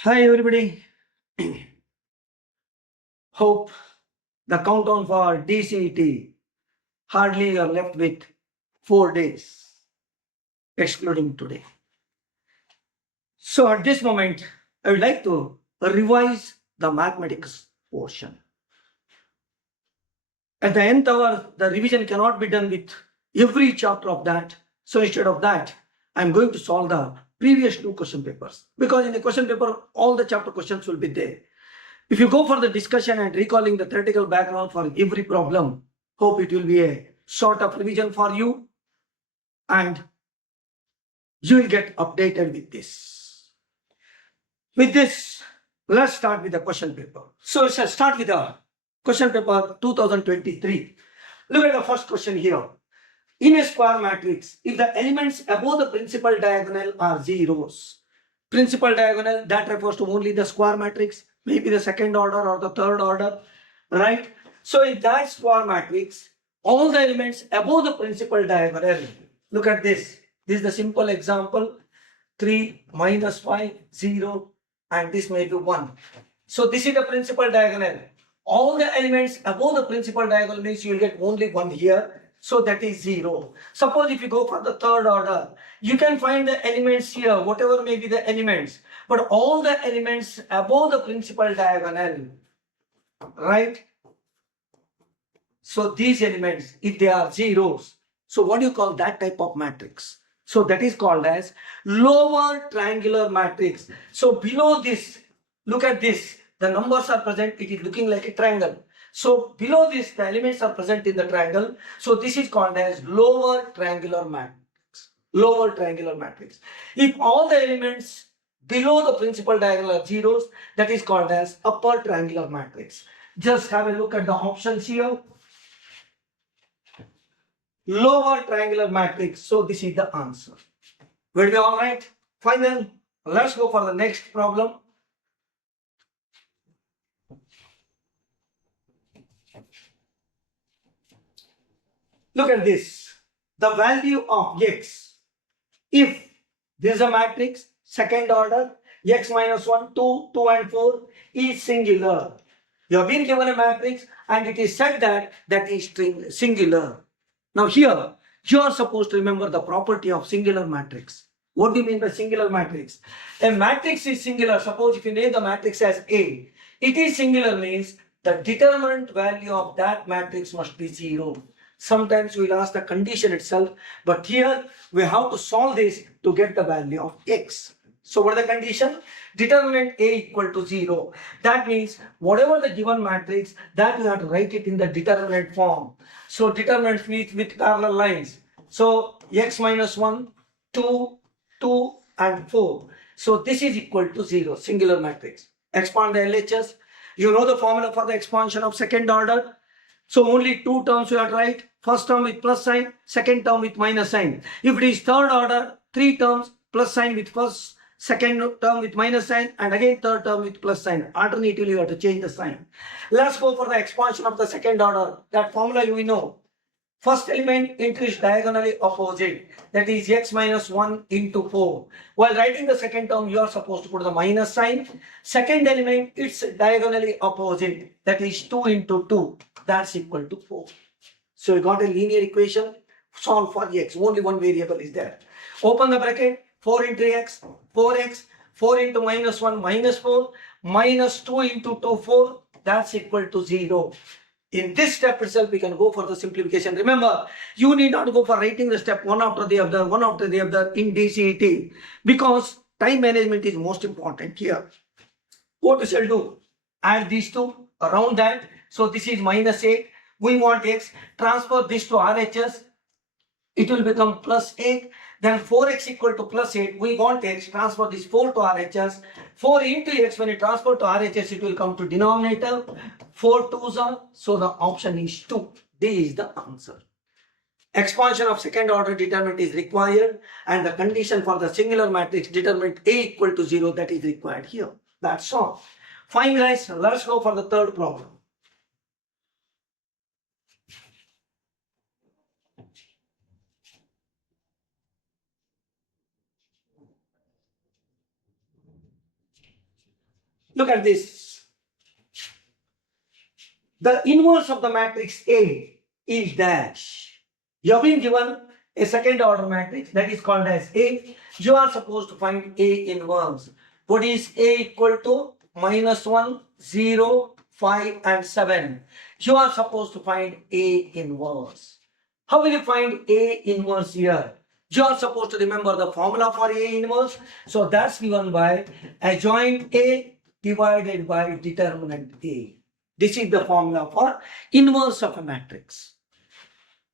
Hi everybody. Hope the countdown for DCET hardly are left with 4 days, excluding today. So at this moment, I would like to revise the mathematics portion. At the nth hour, the revision cannot be done with every chapter of that. So instead of that, I am going to solve the previous two question papers, because in the question paper, all the chapter questions will be there. If you go for the discussion and recalling the theoretical background for every problem, hope it will be a sort of revision for you and you will get updated with this. With this, let's start with the question paper. So let's start with the question paper 2023. Look at the first question here. In a square matrix, if the elements above the principal diagonal are zeros, principal diagonal, that refers to only the square matrix, maybe the second order or the third order, right? So in that square matrix, all the elements above the principal diagonal, look at this. This is the simple example, 3, -5, 0, and this may be 1. So this is the principal diagonal. All the elements above the principal diagonal means you will get only 1 here. So that is 0. Suppose if you go for the third order, you can find the elements here, whatever may be the elements. But all the elements above the principal diagonal, right? So these elements, if they are zeros, so what do you call that type of matrix? So that is called as lower triangular matrix. So below this, look at this, the numbers are present, it is looking like a triangle. So below this, the elements are present in the triangle. So this is called as lower triangular matrix. Lower triangular matrix. If all the elements below the principal diagonal are zeros, that is called as upper triangular matrix. Just have a look at the options here. Lower triangular matrix. So this is the answer. Will be all right? Fine then. Let's go for the next problem. Look at this. The value of x, if this is a matrix, second order, x minus 1, 2, 2 and 4 is singular. You have been given a matrix and it is said that that is singular. Now here, you are supposed to remember the property of singular matrix. What do you mean by singular matrix? A matrix is singular. Suppose if you name the matrix as A, it is singular means the determinant value of that matrix must be 0. Sometimes we will ask the condition itself, but here we have to solve this to get the value of x. So what is the condition? Determinant A equal to 0. That means whatever the given matrix, that you have to write it in the determinant form. So determinant with parallel lines. So x minus 1, 2, 2 and 4. So this is equal to 0, singular matrix. Expand the LHS. You know the formula for the expansion of second order. So only two terms you have to write. First term with plus sign, second term with minus sign. If it is third order, three terms, plus sign with first, second term with minus sign, and again third term with plus sign. Alternatively, you have to change the sign. Let's go for the expansion of the second order. That formula we know. First element into its diagonally opposite, that is x minus 1 into 4. While writing the second term, you are supposed to put the minus sign. Second element, it's diagonally opposite, that is 2 into 2. That's equal to 4. So we got a linear equation, solve for x. Only one variable is there. Open the bracket, 4 into x, 4x, 4 into minus 1, minus 4, minus 2 into 2, 4. That's equal to 0. In this step itself, we can go for the simplification. Remember, you need not go for writing the step one after the other in DCET, because time management is most important here. What we shall do? Add these two around that. So this is minus 8. We want x. Transfer this to RHS. It will become plus 8. Then 4x equal to plus 8. We want x. Transfer this 4 to RHS. 4 into x, when you transfer to RHS, it will come to denominator. 4 2s are. So the option is 2. D is the answer. Expansion of second order determinant is required, and the condition for the singular matrix determinant A equal to 0, that is required here. That's all. Fine guys, let's go for the third problem. Look at this. The inverse of the matrix A is dash. You have been given a second order matrix that is called as A. You are supposed to find A inverse. What is A equal to? -1, 0, 5 and 7. You are supposed to find A inverse. How will you find A inverse here? You are supposed to remember the formula for A inverse. So that's given by adjoint A divided by determinant A. This is the formula for inverse of a matrix.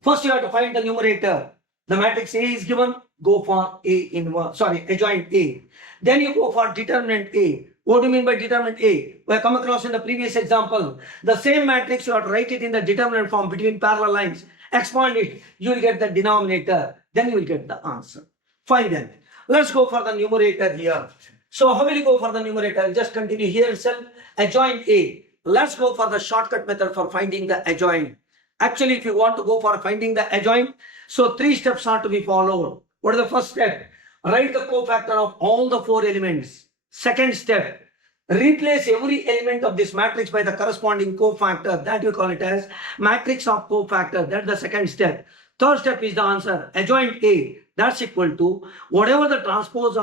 First you have to find the numerator. The matrix A is given, go for A inverse, adjoint A. Then you go for determinant A. What do you mean by determinant A? We have come across in the previous example. The same matrix, you have to write it in the determinant form between parallel lines. Expand it, you will get the denominator. Then you will get the answer. Fine then. Let's go for the numerator here. So how will you go for the numerator? I'll just continue here itself. Adjoint A. Let's go for the shortcut method for finding the adjoint. Actually, if you want to go for finding the adjoint, so 3 steps are to be followed. What is the first step? Write the cofactor of all the 4 elements. Second step, replace every element of this matrix by the corresponding cofactor. That you call it as matrix of cofactor. That's the second step. Third step is the answer. Adjoint A. That's equal to whatever the transpose,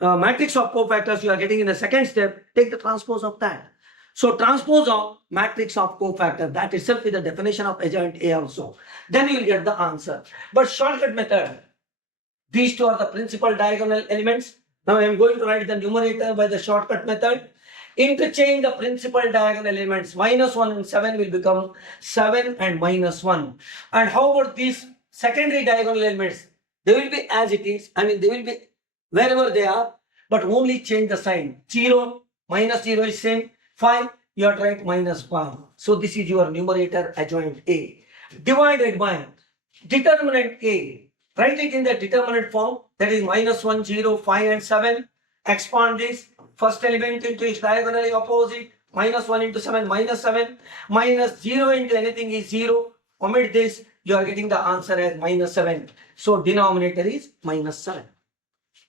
matrix of cofactors you are getting in the second step, take the transpose of that. So transpose of matrix of cofactor, that itself is the definition of adjoint A also. Then you will get the answer. But shortcut method, these two are the principal diagonal elements. Now I am going to write the numerator by the shortcut method. Interchange the principal diagonal elements. -1 and 7 will become 7 and -1. And how about these secondary diagonal elements? They will be as it is. They will be wherever they are, but only change the sign. 0, -0 is same. 5, you have to write -5. So this is your numerator adjoint A. Divided by determinant A. Write it in the determinant form. That is -1, 0, 5 and 7. Expand this. First element into its diagonally opposite. -1 into 7, -7. -0 into anything is 0. Omit this. You are getting the answer as -7. So denominator is -7.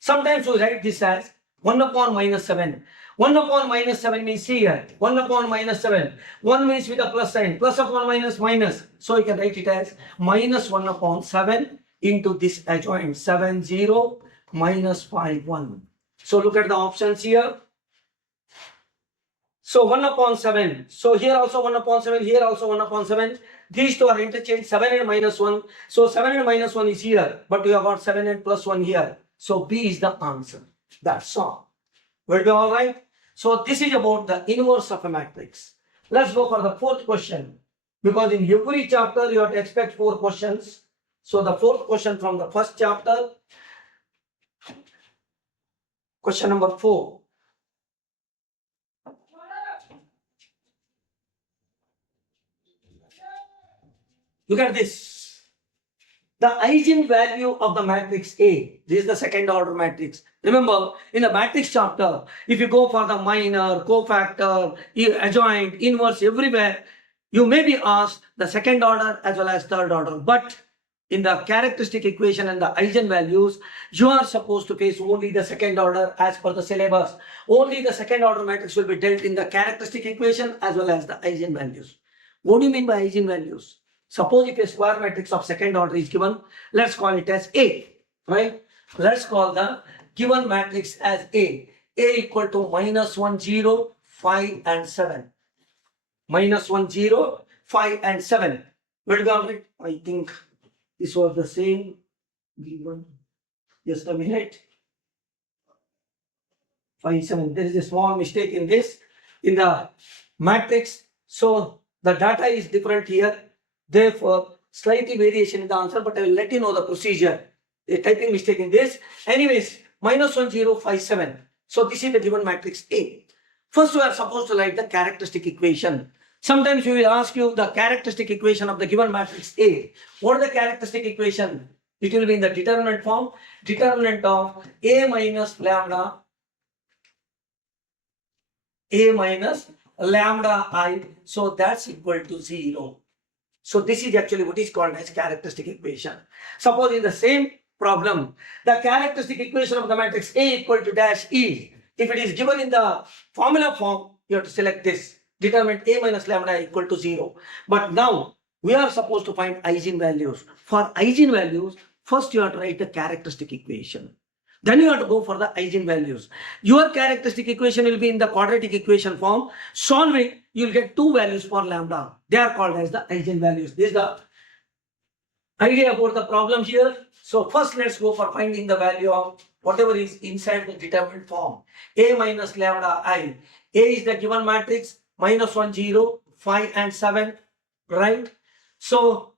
Sometimes we write this as 1 upon -7. 1 upon -7 means here. 1 upon -7. 1 means with a plus sign. Plus upon minus, minus. So you can write it as -1 upon 7 into this adjoint. 7, 0, -5, 1. So look at the options here. So 1 upon 7. So here also 1 upon 7. Here also 1 upon 7. These two are interchanged. 7 and -1. So 7 and -1 is here. But we have got 7 and +1 here. So B is the answer. That's all. Will be all right? So this is about the inverse of a matrix. Let's go for the 4th question. Because in every chapter you have to expect 4 questions. So the 4th question from the 1st chapter. Question number 4. Look at this. The eigenvalue of the matrix A. This is the second order matrix. Remember, in the matrix chapter, if you go for the minor, cofactor, adjoint, inverse, everywhere, you may be asked the second order as well as third order. But in the characteristic equation and the eigenvalues, you are supposed to face only the second order as per the syllabus. Only the second order matrix will be dealt in the characteristic equation as well as the eigenvalues. What do you mean by eigenvalues? Suppose if a square matrix of second order is given, let's call it as A, right? Let's call the given matrix as A. A equal to -1, 0, 5 and 7. -1, 0, 5 and 7. Where do we got it? I think this was the same given. Just a minute. 5, 7. There is a small mistake in this, in the matrix. So the data is different here. Therefore, slightly variation in the answer, but I will let you know the procedure. A typing mistake in this. Anyways, -1, 0, 5, 7. So this is the given matrix A. First, we are supposed to write the characteristic equation. Sometimes we will ask you the characteristic equation of the given matrix A. What is the characteristic equation? It will be in the determinant form. Determinant of A minus lambda I. So that's equal to 0. So this is actually what is called as characteristic equation. Suppose in the same problem, the characteristic equation of the matrix A equal to dash is if it is given in the formula form, you have to select this. Determine A minus lambda equal to 0. But now we are supposed to find eigenvalues. For eigenvalues, first you have to write the characteristic equation. Then you have to go for the eigenvalues. Your characteristic equation will be in the quadratic equation form. Solve it, you will get two values for lambda. They are called as the eigenvalues. This is the idea about the problem here. So first let's go for finding the value of whatever is inside the determined form. A minus lambda I. A is the given matrix, minus 1, 0, 5 and 7, right? So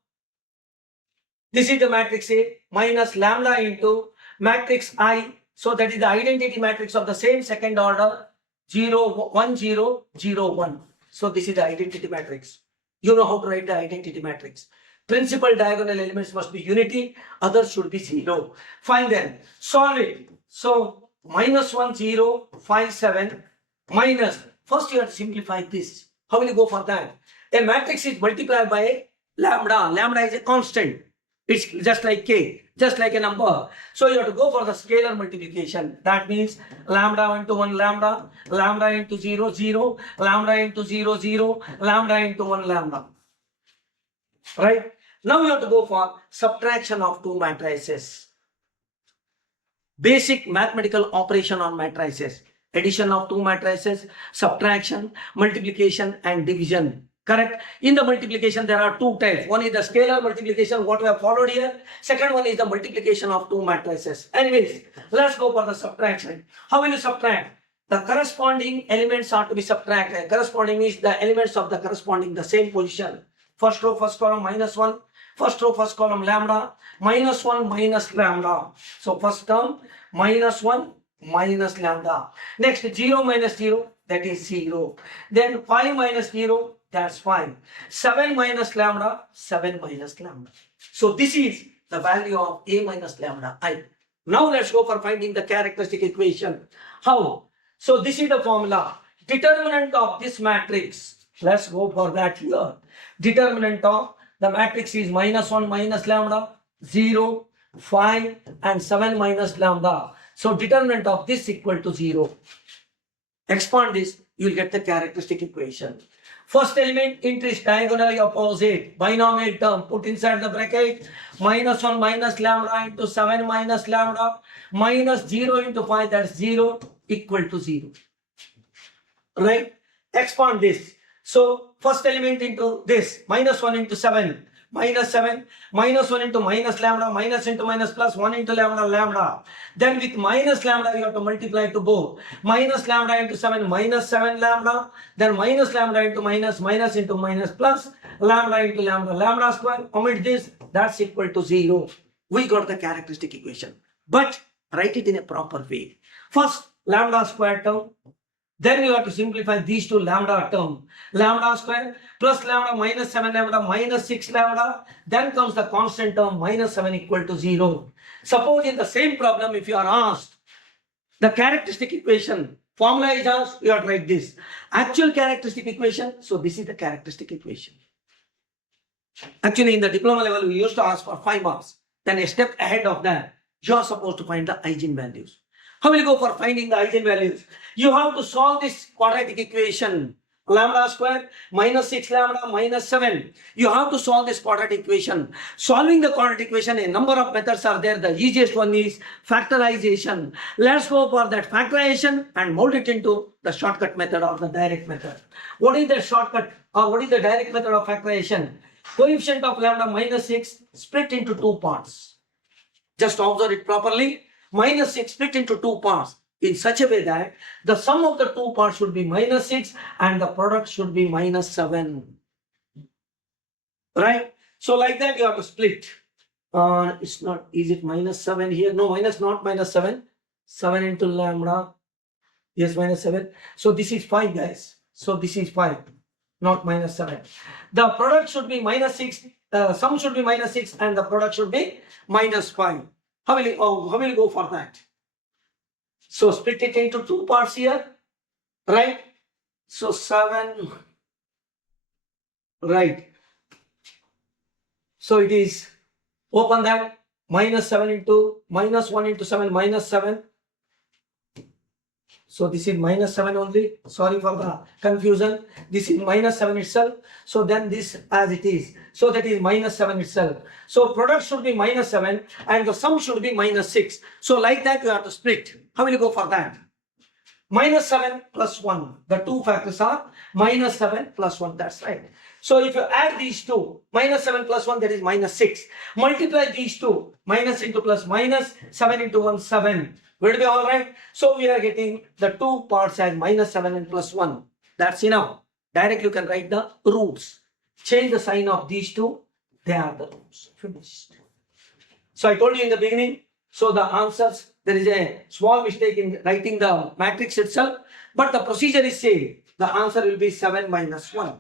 this is the matrix A minus lambda into matrix I. So that is the identity matrix of the same second order, 0, 1, 0, 0, 1. So this is the identity matrix. You know how to write the identity matrix. Principal diagonal elements must be unity, others should be 0. Fine then, solve it. So minus 1, 0, 5, 7 minus, first you have to simplify this. How will you go for that? A matrix is multiplied by lambda. Lambda is a constant. It's just like k, just like a number. So you have to go for the scalar multiplication. That means lambda into 1 lambda, lambda into 0, 0, lambda into 0, 0, lambda into 1 lambda. Right? Now you have to go for subtraction of two matrices. Basic mathematical operation on matrices. Addition of two matrices, subtraction, multiplication and division. Correct? In the multiplication, there are two types. One is the scalar multiplication, what we have followed here. Second one is the multiplication of two matrices. Anyways, let's go for the subtraction. How will you subtract? The corresponding elements are to be subtracted. Corresponding is the elements of the corresponding, the same position. First row, first column, minus 1. First row, first column, lambda. Minus 1, minus lambda. So first term, minus 1, minus lambda. Next, 0 minus 0, that is 0. Then 5 minus 0, that's 5. 7 minus lambda, 7 minus lambda. So this is the value of A minus lambda I. Now let's go for finding the characteristic equation. How? So this is the formula. Determinant of this matrix. Let's go for that here. Determinant of the matrix is minus 1 minus lambda, 0, 5 and 7 minus lambda. So determinant of this equal to 0. Expand this, you will get the characteristic equation. First element is diagonally opposite. Binomial term, put inside the bracket. Minus 1 minus lambda into 7 minus lambda. Minus 0 into 5, that's 0, equal to 0. Right? Expand this. So first element into this, minus 1 into 7. Minus 7, minus 1 into minus lambda, minus into minus plus 1 into lambda, lambda. Then with minus lambda, you have to multiply to both. Minus lambda into 7, minus 7 lambda. Then minus lambda into minus, minus into minus plus, lambda into lambda, lambda square. Omit this, that's equal to 0. We got the characteristic equation. But write it in a proper way. First, lambda square term. Then you have to simplify these two lambda term. Lambda square plus lambda minus 7 lambda minus 6 lambda. Then comes the constant term minus 7 equal to 0. Suppose in the same problem, if you are asked the characteristic equation, formula is asked, you have to write this. Actual characteristic equation, so this is the characteristic equation. Actually, in the diploma level, we used to ask for 5 marks. Then a step ahead of that, you are supposed to find the eigenvalues. How will you go for finding the eigenvalues? You have to solve this quadratic equation. Lambda square minus 6 lambda minus 7. You have to solve this quadratic equation. Solving the quadratic equation, a number of methods are there. The easiest one is factorization. Let's go for that factorization and mold it into the shortcut method or the direct method. What is the shortcut or what is the direct method of factorization? Coefficient of lambda minus 6 split into two parts. Just observe it properly. Minus 6 split into two parts in such a way that the sum of the two parts should be minus 6 and the product should be minus 7. Right? So like that you have to split. It's not, is it minus 7 here? No, not minus 7. 7 into lambda. Yes, minus 7. So this is 5, guys. So this is 5, not minus 7. The product should be minus 6. Sum should be minus 6 and the product should be minus 5. How will you go for that? So split it into two parts here, right? So 7, right? So it is, open that, minus 7 into, minus 1 into 7, minus 7. So this is minus 7 only. Sorry for the confusion. This is minus 7 itself. So then this as it is. So that is minus 7 itself. So product should be minus 7 and the sum should be minus 6. So like that you have to split. How will you go for that? Minus 7 plus 1. The two factors are minus 7 plus 1. That's right. So if you add these two, minus 7 plus 1, that is minus 6. Multiply these two, minus into plus minus, 7 into 1, 7. Will it be alright? So we are getting the two parts as minus 7 and plus 1. That's enough. Directly you can write the roots. Change the sign of these two. They are the roots. Finished. So I told you in the beginning. So the answers, there is a small mistake in writing the matrix itself. But the procedure is same. The answer will be 7 minus 1.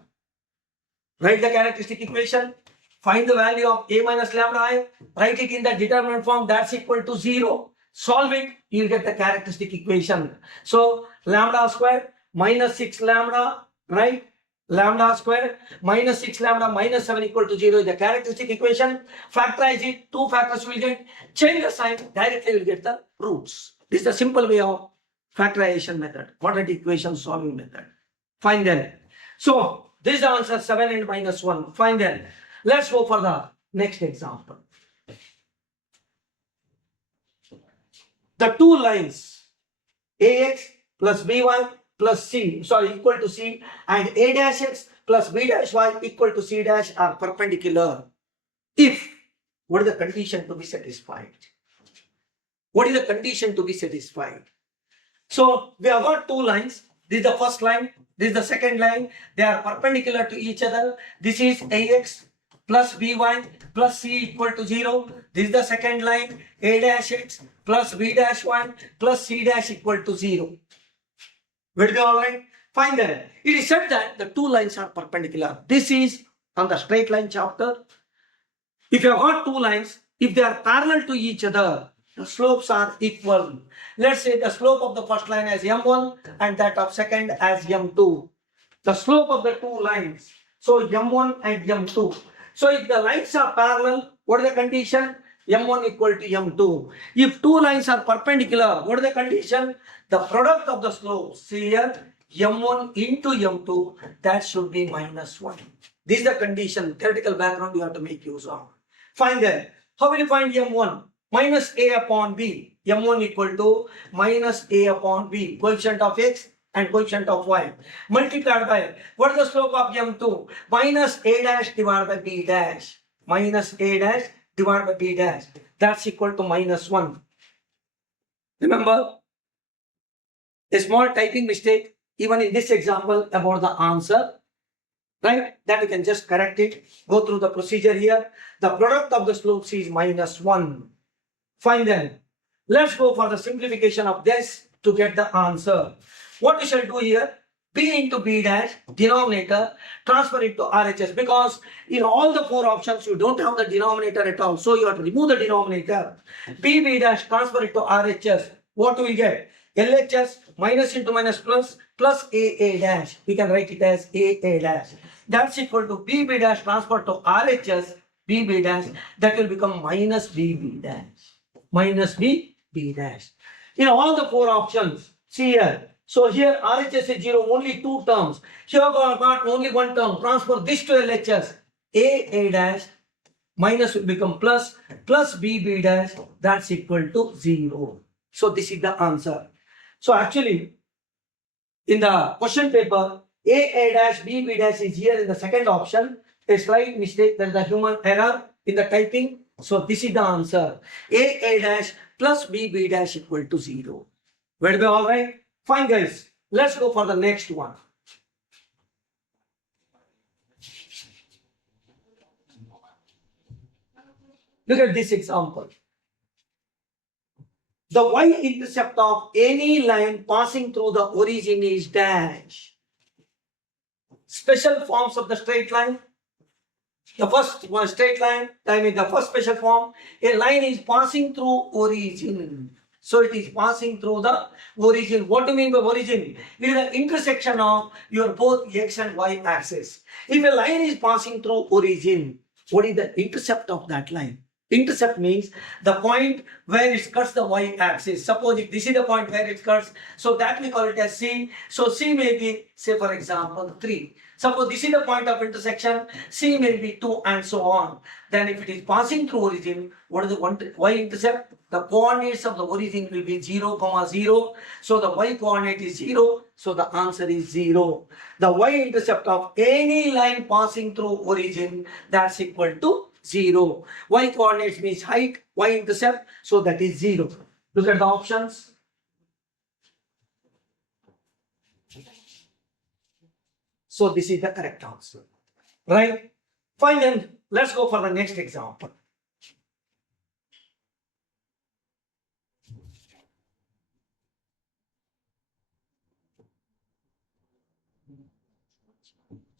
Write the characteristic equation. Find the value of a minus lambda I. Write it in the determinant form. That's equal to 0. Solve it, you'll get the characteristic equation. So lambda square minus 6 lambda, right? Lambda square minus 6 lambda minus 7 equal to 0 is the characteristic equation. Factorize it, two factors will get. Change the sign, directly you'll get the roots. This is the simple way of factorization method, quadratic equation solving method. Fine then. So this is the answer 7 and minus 1. Fine then. Let's go for the next example. The two lines ax plus by plus c, equal to c, and a dash x plus b dash y equal to c dash are perpendicular. If, what is the condition to be satisfied? What is the condition to be satisfied? So we have got two lines. This is the first line. This is the second line. They are perpendicular to each other. This is ax plus by plus c equal to 0. This is the second line, a dash x plus b dash y plus c dash equal to 0. Will it be alright? Fine then. It is said that the two lines are perpendicular. This is on the straight line chapter. If you have got two lines, if they are parallel to each other, the slopes are equal. Let's say the slope of the first line as m1 and that of second as m2. The slope of the two lines, so m1 and m2. So if the lines are parallel, what is the condition? m1 equal to m2. If two lines are perpendicular, what is the condition? The product of the slopes, see here, m1 into m2, that should be minus 1. This is the condition, theoretical background you have to make use of. Fine then. How will you find m1? Minus a upon b. m1 equal to minus a upon b, coefficient of x and coefficient of y, multiplied by, what is the slope of m2? Minus a dash divided by b dash. Minus a dash divided by b dash. That's equal to minus 1. Remember, a small typing mistake, even in this example about the answer, right? That you can just correct it. Go through the procedure here. The product of the slopes is minus 1. Fine then. Let's go for the simplification of this to get the answer. What we shall do here, b into b dash, denominator, transfer it to RHS, because in all the four options you don't have the denominator at all. So you have to remove the denominator. b dash, transfer it to RHS. What do we get? LHS minus into minus plus, plus a dash. We can write it as a dash. That's equal to b dash transfer to RHS, b dash. That will become minus b dash. Minus b dash. In all the four options, see here. So here RHS is 0, only two terms. Here got only one term. Transfer this to LHS. A dash minus will become plus, plus b dash, that's equal to 0. So this is the answer. So actually, in the question paper, a dash b dash is here in the second option. A slight mistake, there is a human error in the typing. So this is the answer. A dash plus b dash equal to 0. Will it be alright? Fine guys, let's go for the next one. Look at this example. The y-intercept of any line passing through the origin is dash. Special forms of the straight line. The first one, straight line, I mean the first special form, a line is passing through origin. So it is passing through the origin. What do you mean by origin? It is the intersection of your both x and y axis. If a line is passing through origin, what is the intercept of that line? Intercept means the point where it cuts the y-axis. Suppose if this is the point where it cuts, so that we call it as C. So C may be, say for example, 3. Suppose this is the point of intersection, C may be 2 and so on. Then if it is passing through origin, what is the y-intercept? The coordinates of the origin will be 0, 0. So the y-coordinate is 0. So the answer is 0. The y-intercept of any line passing through origin, that's equal to 0. Y-coordinates means height, y-intercept, so that is 0. Look at the options. So this is the correct answer. Right? Fine then, let's go for the next example.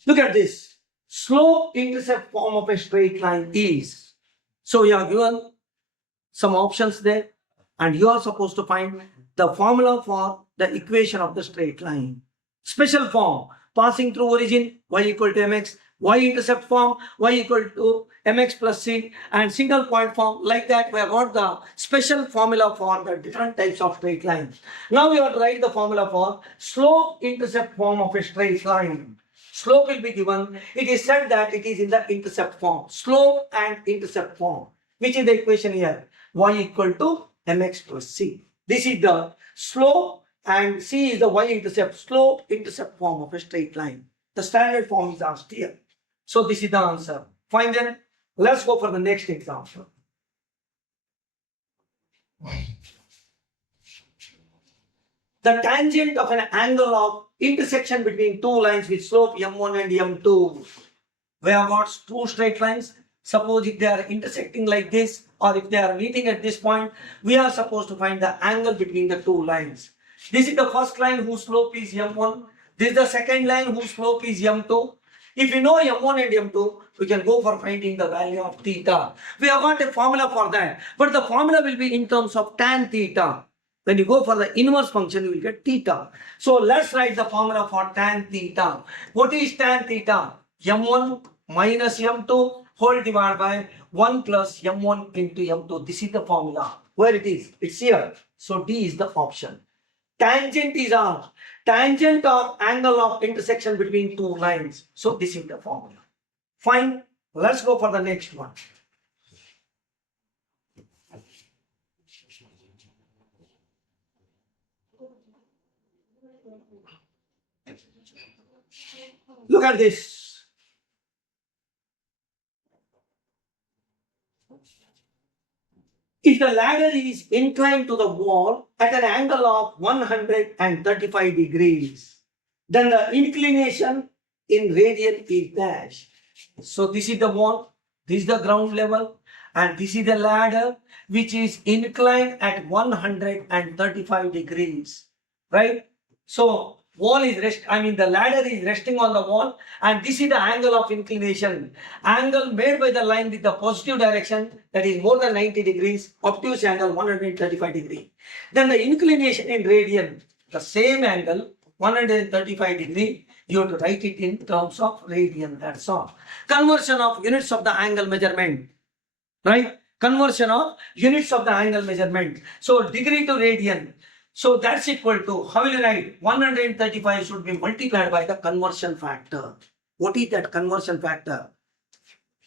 Look at this. Slope-intercept form of a straight line is. So we are given some options there, and you are supposed to find the formula for the equation of the straight line. Special form, passing through origin, y equal to mx, y-intercept form, y equal to mx plus c, and single point form. Like that, we have got the special formula for the different types of straight lines. Now we have to write the formula for slope-intercept form of a straight line. Slope will be given. It is said that it is in the intercept form. Slope and intercept form. Which is the equation here? Y equal to mx plus c. This is the slope and c is the y-intercept, slope-intercept form of a straight line. The standard form is asked here. So this is the answer. Fine then. Let's go for the next example. The tangent of an angle of intersection between two lines with slope m1 and m2. We have got two straight lines. Suppose if they are intersecting like this, or if they are meeting at this point, we are supposed to find the angle between the two lines. This is the first line whose slope is m1. This is the second line whose slope is m2. If you know m1 and m2, we can go for finding the value of theta. We have got a formula for that, but the formula will be in terms of tan theta. When you go for the inverse function, you will get theta. So let's write the formula for tan theta. What is tan theta? m1 minus m2 whole divided by 1 plus m1 into m2. This is the formula. Where it is? It's here. So D is the option. Tangent is R. Tangent of angle of intersection between two lines. So this is the formula. Fine. Let's go for the next one. Look at this. If the ladder is inclined to the wall at an angle of 135 degrees, then the inclination in radian is dash. So this is the wall, this is the ground level, and this is the ladder which is inclined at 135 degrees, right? So the ladder is resting on the wall, and this is the angle of inclination. Angle made by the line with the positive direction, that is more than 90 degrees, obtuse angle 135 degrees. Then the inclination in radian, the same angle, 135 degree, you have to write it in terms of radian, that's all. Conversion of units of the angle measurement, right? Conversion of units of the angle measurement. So degree to radian. So that's equal to, how will you write? 135 should be multiplied by the conversion factor. What is that conversion factor?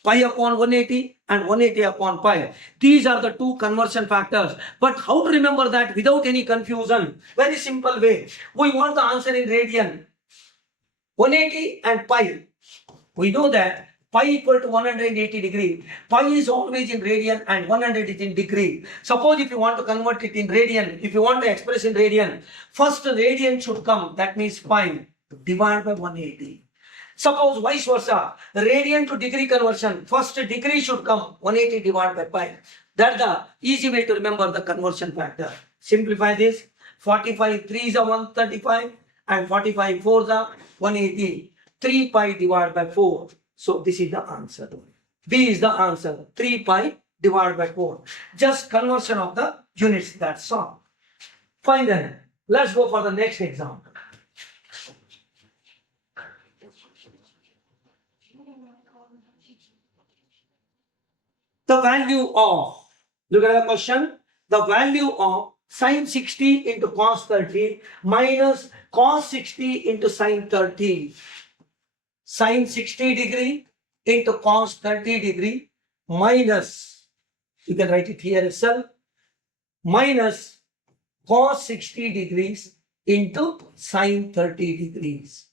Pi upon 180 and 180 upon pi. These are the two conversion factors. But how to remember that without any confusion? Very simple way. We want the answer in radian. 180 and pi. We know that pi equal to 180 degree. Pi is always in radian and 100 is in degree. Suppose if you want to convert it in radian, if you want to express in radian, first radian should come, that means pi divided by 180. Suppose vice versa, radian to degree conversion, first degree should come, 180 divided by pi. That's the easy way to remember the conversion factor. Simplify this, 45 3s are 135 and 45 4s are 180. 3 pi divided by 4. So this is the answer. B is the answer. 3 pi divided by 4. Just conversion of the units, that's all. Fine then. Let's go for the next example. the value of, look at the question, the value of sine 60 into cos 30 minus cos 60 into sine 30. Sine 60 degree into cos 30 degree minus, you can write it here itself, minus cos 60 degrees into sine 30 degrees.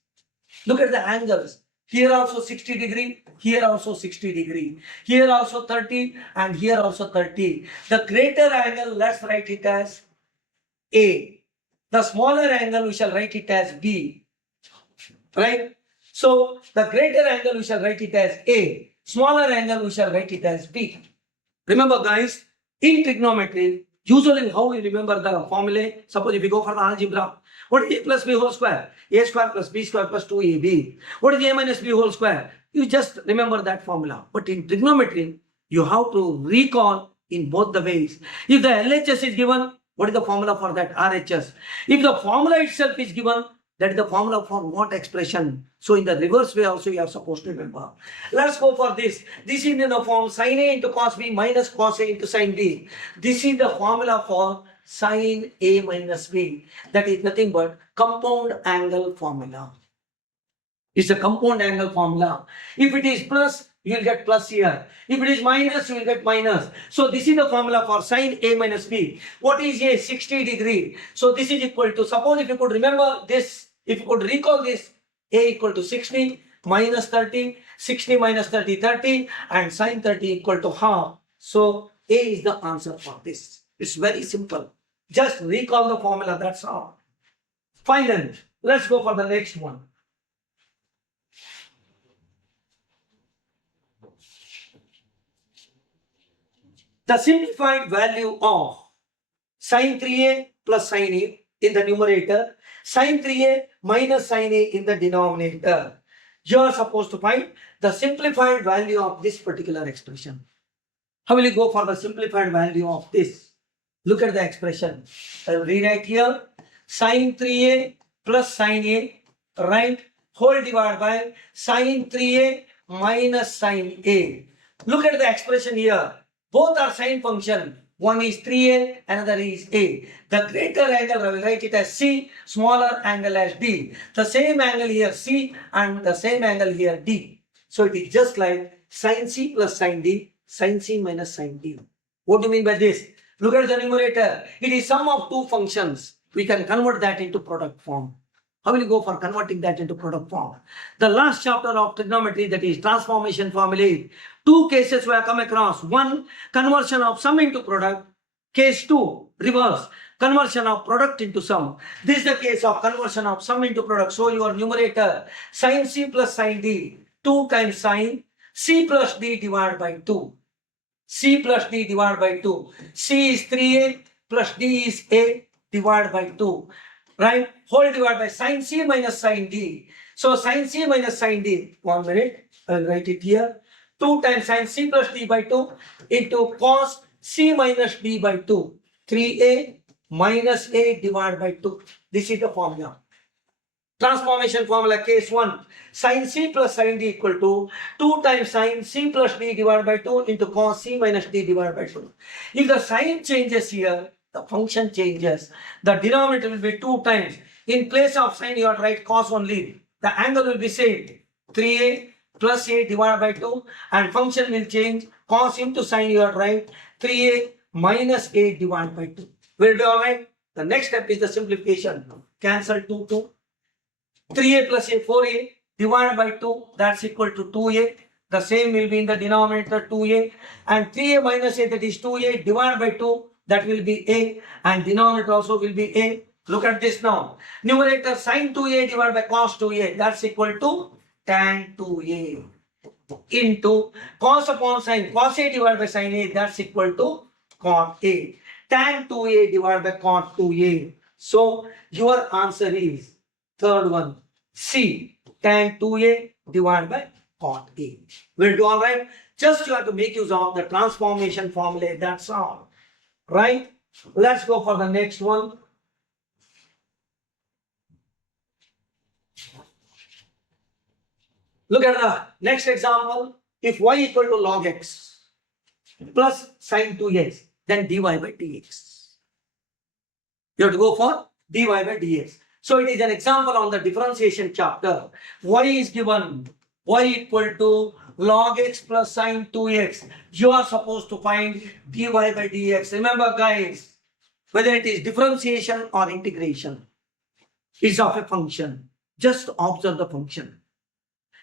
Look at the angles. Here also 60 degree, here also 60 degree, here also 30 and here also 30. The greater angle, let's write it as A. The smaller angle, we shall write it as B. Right? So, the greater angle, we shall write it as A. Smaller angle, we shall write it as B. Remember guys, in trigonometry, usually how we remember the formulae, suppose if we go for the algebra, what is a plus b whole square? A square plus b square plus 2ab. What is a minus b whole square? You just remember that formula. But in trigonometry, you have to recall in both the ways. If the LHS is given, what is the formula for that RHS? If the formula itself is given, that is the formula for what expression. So in the reverse way also you are supposed to remember. Let's go for this. This is in the form sin A into cos B minus cos A into sin B. This is the formula for sin A minus B. That is nothing but compound angle formula. It's a compound angle formula. If it is plus, you will get plus here. If it is minus, you will get minus. So this is the formula for sin A minus B. What is A? 60 degree. So this is equal to, suppose if you could remember this, if you could recall this, A equal to 60 minus 30, 60 minus 30, 30 and sin 30 equal to half. So A is the answer for this. It's very simple. Just recall the formula, that's all. Fine then, let's go for the next one. The simplified value of sin 3a plus sin a in the numerator, sin 3a minus sin a in the denominator. You are supposed to find the simplified value of this particular expression. How will you go for the simplified value of this? Look at the expression. I will rewrite here. Sin 3a plus sin a, right? Whole divided by sin 3a minus sin a. Look at the expression here. Both are sine function. One is 3a, another is a. The greater angle, I will write it as c, smaller angle as d. The same angle here c and the same angle here d. So it is just like sin c plus sin d, sin c minus sin d. What do you mean by this? Look at the numerator. It is sum of two functions. We can convert that into product form. How will you go for converting that into product form? The last chapter of trigonometry, that is transformation formula. Two cases we have come across. One, conversion of sum into product. Case 2, reverse, conversion of product into sum. This is the case of conversion of sum into product. So your numerator, sin c plus sin d, 2 times sin c plus d divided by 2. C plus d divided by 2. C is 3a plus d is a divided by 2. Right? Whole divided by sin c minus sin d. So sin c minus sin d, 1 minute, I will write it here. 2 times sin c plus d by 2 into cos c minus d by 2. 3a minus a divided by 2. This is the formula. Transformation formula case 1. Sin c plus sin d equal to 2 times sin c plus d divided by 2 into cos c minus d divided by 2. If the sign changes here, the function changes. The denominator will be 2 times. In place of sin, you have to write cos only. The angle will be same. 3a plus a divided by 2 and function will change. Cos into sin, you have to write 3a minus a divided by 2. Will be alright? The next step is the simplification. Cancel 2, 2. 3a plus a, 4a divided by 2, that's equal to 2a. The same will be in the denominator 2a. And 3a minus a, that is 2a divided by 2, that will be a. And denominator also will be a. Look at this now. Numerator sin 2a divided by cos 2a, that's equal to tan 2a. Into cos upon sin, cos a divided by sin a, that's equal to cot a. Tan 2a divided by cot 2a. So your answer is third one, C, tan 2a divided by cot a. We'll do alright. Just you have to make use of the transformation formula, that's all. Right? Let's go for the next one. Look at the next example. If y equal to log x, plus sine 2x, then dy by dx. You have to go for dy by dx. So it is an example on the differentiation chapter. Y is given, y equal to log x plus sine 2x. You are supposed to find dy by dx. Remember guys, whether it is differentiation or integration, it's of a function. Just observe the function.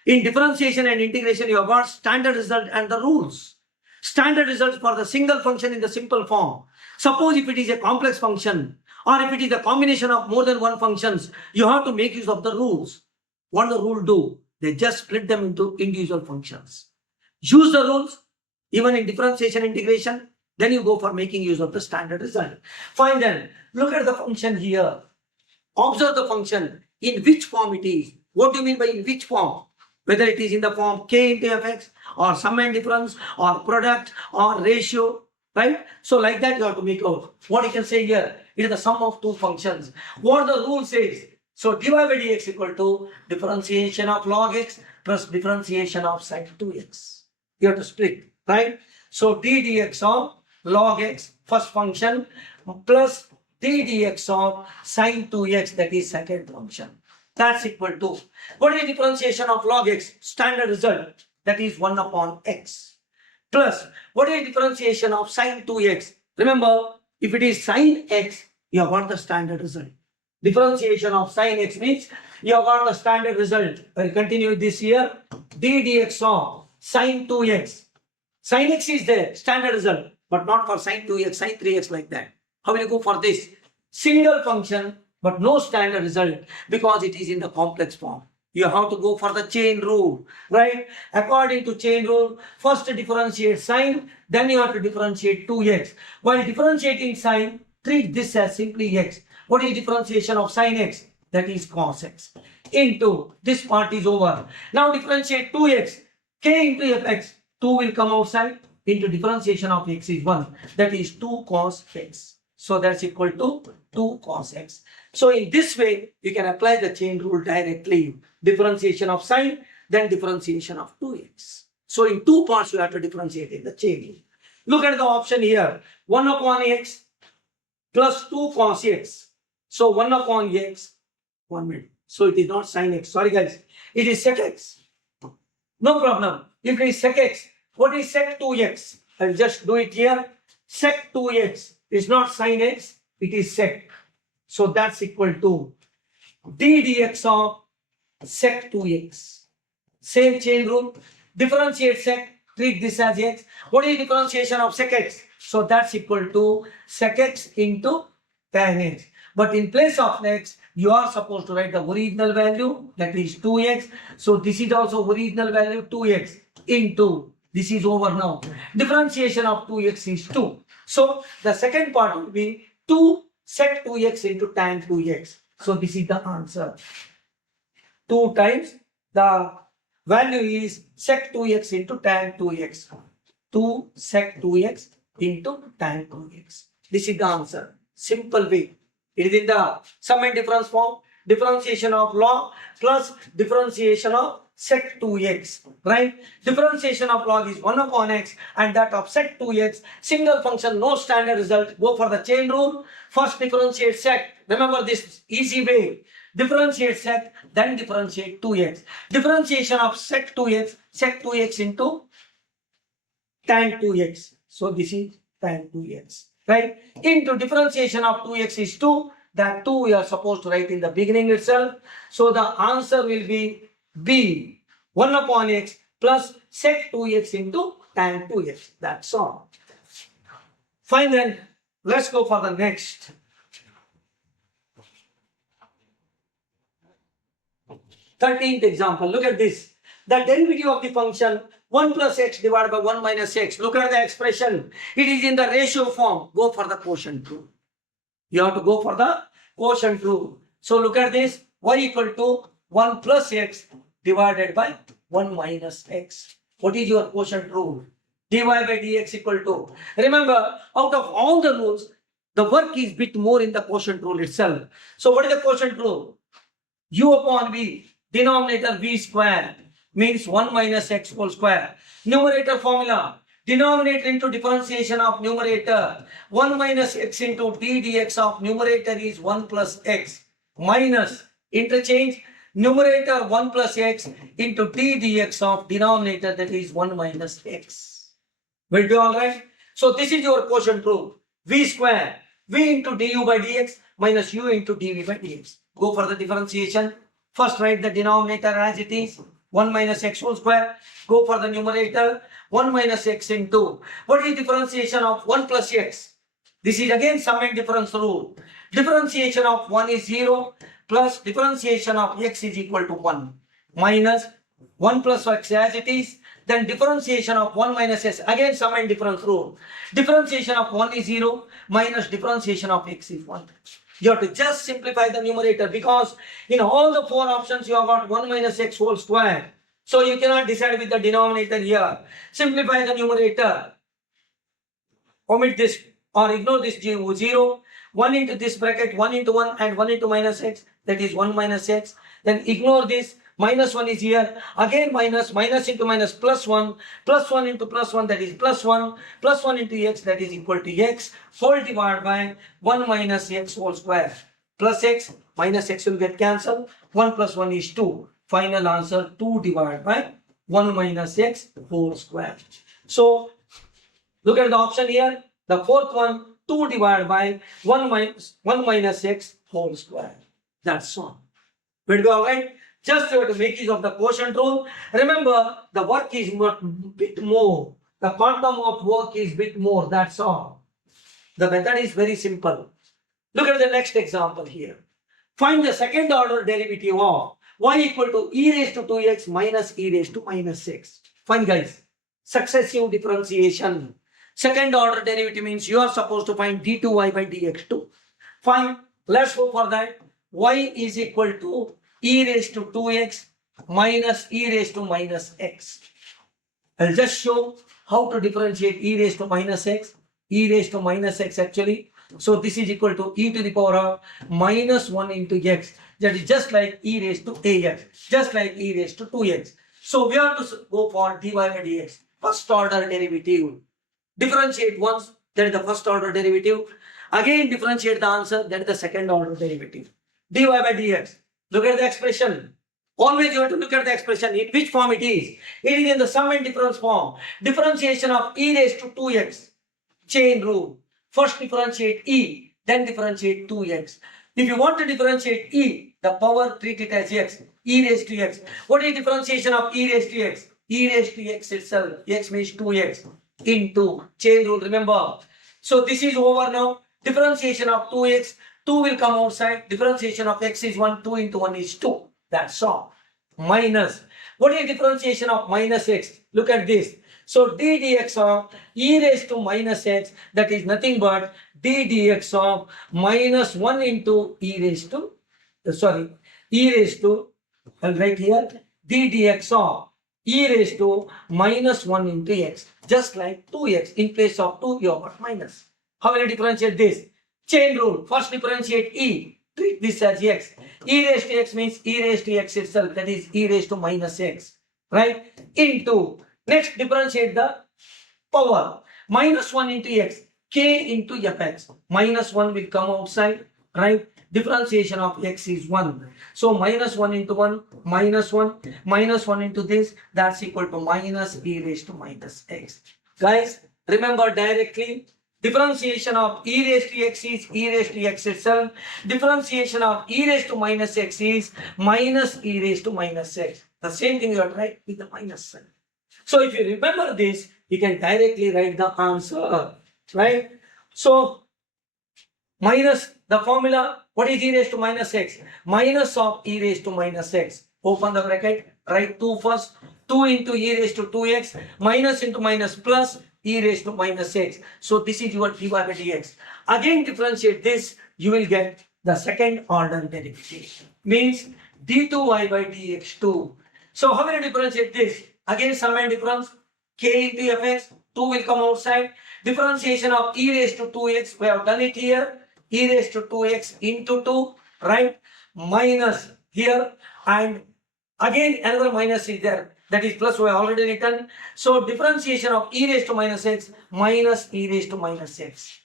In differentiation and integration, you have got standard result and the rules. Standard results for the single function in the simple form. Suppose if it is a complex function or if it is a combination of more than one functions, you have to make use of the rules. What the rule do? They just split them into individual functions. Use the rules even in differentiation integration, then you go for making use of the standard result. Fine then, look at the function here. Observe the function, in which form it is. What do you mean by in which form? Whether it is in the form k into fx or sum and difference or product or ratio, right? So like that you have to make out. What you can say here, it is the sum of two functions. What the rule says, so dy by dx equal to differentiation of log x plus differentiation of sine 2x. You have to split, right? So d dx of log x, first function, plus d dx of sine 2x, that is second function. That's equal to, what is differentiation of log x? Standard result, that is 1 upon x. Plus, what is differentiation of sine 2x? Remember, if it is sine x, you have got the standard result. Differentiation of sine x means you have got the standard result. I will continue this here. d dx of sine 2x. Sine x is there, standard result, but not for sine 2x, sine 3x like that. How will you go for this? Single function, but no standard result because it is in the complex form. You have to go for the chain rule, right? According to chain rule, first differentiate sine, then you have to differentiate 2x. While differentiating sine, treat this as simply x. What is differentiation of sine x? That is cos x. Into, this part is over. Now differentiate 2x, k into fx, 2 will come outside, into differentiation of x is 1. That is 2 cos x. So that's equal to 2 cos x. So in this way, you can apply the chain rule directly. Differentiation of sine, then differentiation of 2x. So in two parts, you have to differentiate in the chain rule. Look at the option here. 1 upon x plus 2 cos x. So 1 upon x, 1 minute. So it is not sine x. Sorry guys. It is sec x. No problem. If it is sec x, what is sec 2x? I'll just do it here. Sec 2x is not sine x, it is sec. So that's equal to d dx of sec 2x. Same chain rule. Differentiate sec, treat this as x. What is differentiation of sec x? So that's equal to sec x into tan x. But in place of x, you are supposed to write the original value, that is 2x. So this is also original value 2x into, this is over now. Differentiation of 2x is 2. So the second part will be 2 sec 2x into tan 2x. So this is the answer. 2 times the value is sec 2x into tan 2x. 2 sec 2x into tan 2x. This is the answer. Simple way. It is in the sum and difference form. Differentiation of log plus differentiation of sec 2x, right? Differentiation of log is 1 upon x and that of sec 2x. Single function, no standard result. Go for the chain rule. First differentiate sec. Remember this easy way. Differentiate sec, then differentiate 2x. Differentiation of sec 2x into tan 2x. So this is tan 2x, right? Into differentiation of 2x is 2. That 2 we are supposed to write in the beginning itself. So the answer will be B, 1 upon x plus sec 2x into tan 2x. That's all. Fine then, let's go for the next. 13th example. Look at this. The derivative of the function 1 plus x divided by 1 minus x. Look at the expression. It is in the ratio form. Go for the quotient rule. You have to go for the quotient rule. So look at this. Y equal to 1 plus x divided by 1 minus x. What is your quotient rule? dy by dx equal to. Remember, out of all the rules, the work is bit more in the quotient rule itself. So what is the quotient rule? U upon v, denominator v square, means 1 minus x whole square. Numerator formula, Denominator into differentiation of numerator. 1 minus x into d dx of numerator is 1 plus x minus interchange numerator 1 plus x into d dx of denominator, that is 1 minus x. Will be alright? So this is your quotient rule. V square, v into du by dx minus u into dv by dx. Go for the differentiation. First write the denominator as it is, 1 minus x whole square. Go for the numerator, 1 minus x into, what is differentiation of 1 plus x? This is again sum and difference rule. Differentiation of 1 is 0 plus differentiation of x is equal to 1 minus 1 plus x as it is. Then differentiation of 1 minus s, again sum and difference rule. Differentiation of 1 is 0 minus differentiation of x is 1. You have to just simplify the numerator, because in all the 4 options you have got 1 minus x whole square. So you cannot decide with the denominator here. Simplify the numerator. Omit this or ignore this 0. 1 into this bracket, 1 into 1 and 1 into minus x, that is 1 minus x. Then ignore this. Minus 1 is here, again minus into minus plus 1 into plus 1, that is plus 1 into x, that is equal to x whole divided by 1 minus x whole square. Plus x minus x will get cancelled, 1 plus 1 is 2. Final answer 2 divided by 1 minus x whole square. So look at the option here, the fourth one, 2 divided by 1 minus x whole square. That's all. Will it be alright? Just you have to make use of the quotient rule. Remember, the work is bit more. The quantum of work is bit more. That's all. The method is very simple. Look at the next example here. Find the second order derivative of y equal to e raised to 2x minus e raised to minus 6. Fine guys. Successive differentiation. Second order derivative means you are supposed to find d2y by dx2. Fine. Let's go for that. Y is equal to e raised to 2x minus e raised to minus x. I'll just show how to differentiate e raised to minus x, e raised to minus x actually. So this is equal to e to the power of minus 1 into x. That is just like e raised to ax, just like e raised to 2x. So we have to go for dy by dx, first order derivative. Differentiate once, that is the first order derivative. Again differentiate the answer, that is the second order derivative. Dy by dx. Look at the expression. Always you have to look at the expression. In which form it is? It is in the sum and difference form. Differentiation of e raised to 2x. Chain rule. First differentiate e, then differentiate 2x. If you want to differentiate e, the power treat it as x. E raised to x. What is differentiation of e raised to x? E raised to x itself. X means 2x into chain rule. Remember. So this is over now. Differentiation of 2x. 2 will come outside. Differentiation of x is 1. 2 into 1 is 2. That's all. Minus. What is differentiation of minus x? Look at this. So d dx of e raised to minus x, that is nothing but d dx of minus 1 into e raised to, I'll write here, d dx of e raised to minus 1 into x. Just like 2x. In place of 2, you have got minus. How will you differentiate this? Chain rule. First differentiate e. Treat this as x. E raised to x means e raised to x itself. That is e raised to minus x. Right? Into. Next differentiate the power. Minus 1 into x. K into fx. Minus 1 will come outside. Right? Differentiation of x is 1. So minus 1 into 1. Minus 1. Minus 1 into this. That's equal to minus e raised to minus x. Guys, remember directly. Differentiation of e raised to x is e raised to x itself. Differentiation of e raised to minus x is minus e raised to minus x. The same thing you have to write with the minus sign. So if you remember this, you can directly write the answer. Right? So minus the formula, what is e raised to minus x? Minus of e raised to minus x. Open the bracket, write 2 first. 2 into e raised to 2x, minus into minus plus e raised to minus x. So this is your dy by dx. Again differentiate this, you will get the second order derivative. Means d2y by dx2. So how will you differentiate this? Again sum and difference. K into fx, 2 will come outside. Differentiation of e raised to 2x, we have done it here. E raised to 2x into 2, right? Minus here, and again another minus is there. that is plus y already written. So differentiation of e raised to minus x minus e raised to minus x.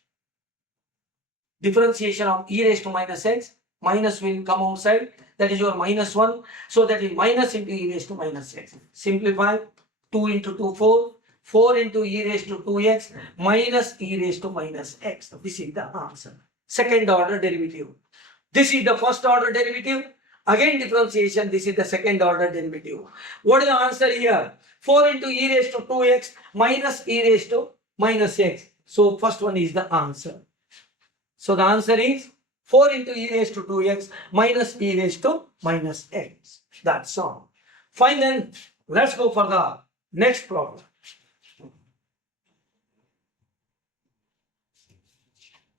Differentiation of e raised to minus x, minus will come outside, that is your minus 1. So that is minus into e raised to minus x. Simplify, 2 into 2, 4. 4 into e raised to 2x minus e raised to minus x. This is the answer. Second order derivative. This is the first order derivative. Again differentiation, this is the second order derivative. What is the answer here? 4 into e raised to 2x minus e raised to minus x. So first one is the answer. So the answer is 4 into e raised to 2x minus e raised to minus x. That's all. Fine, then let's go for the next problem.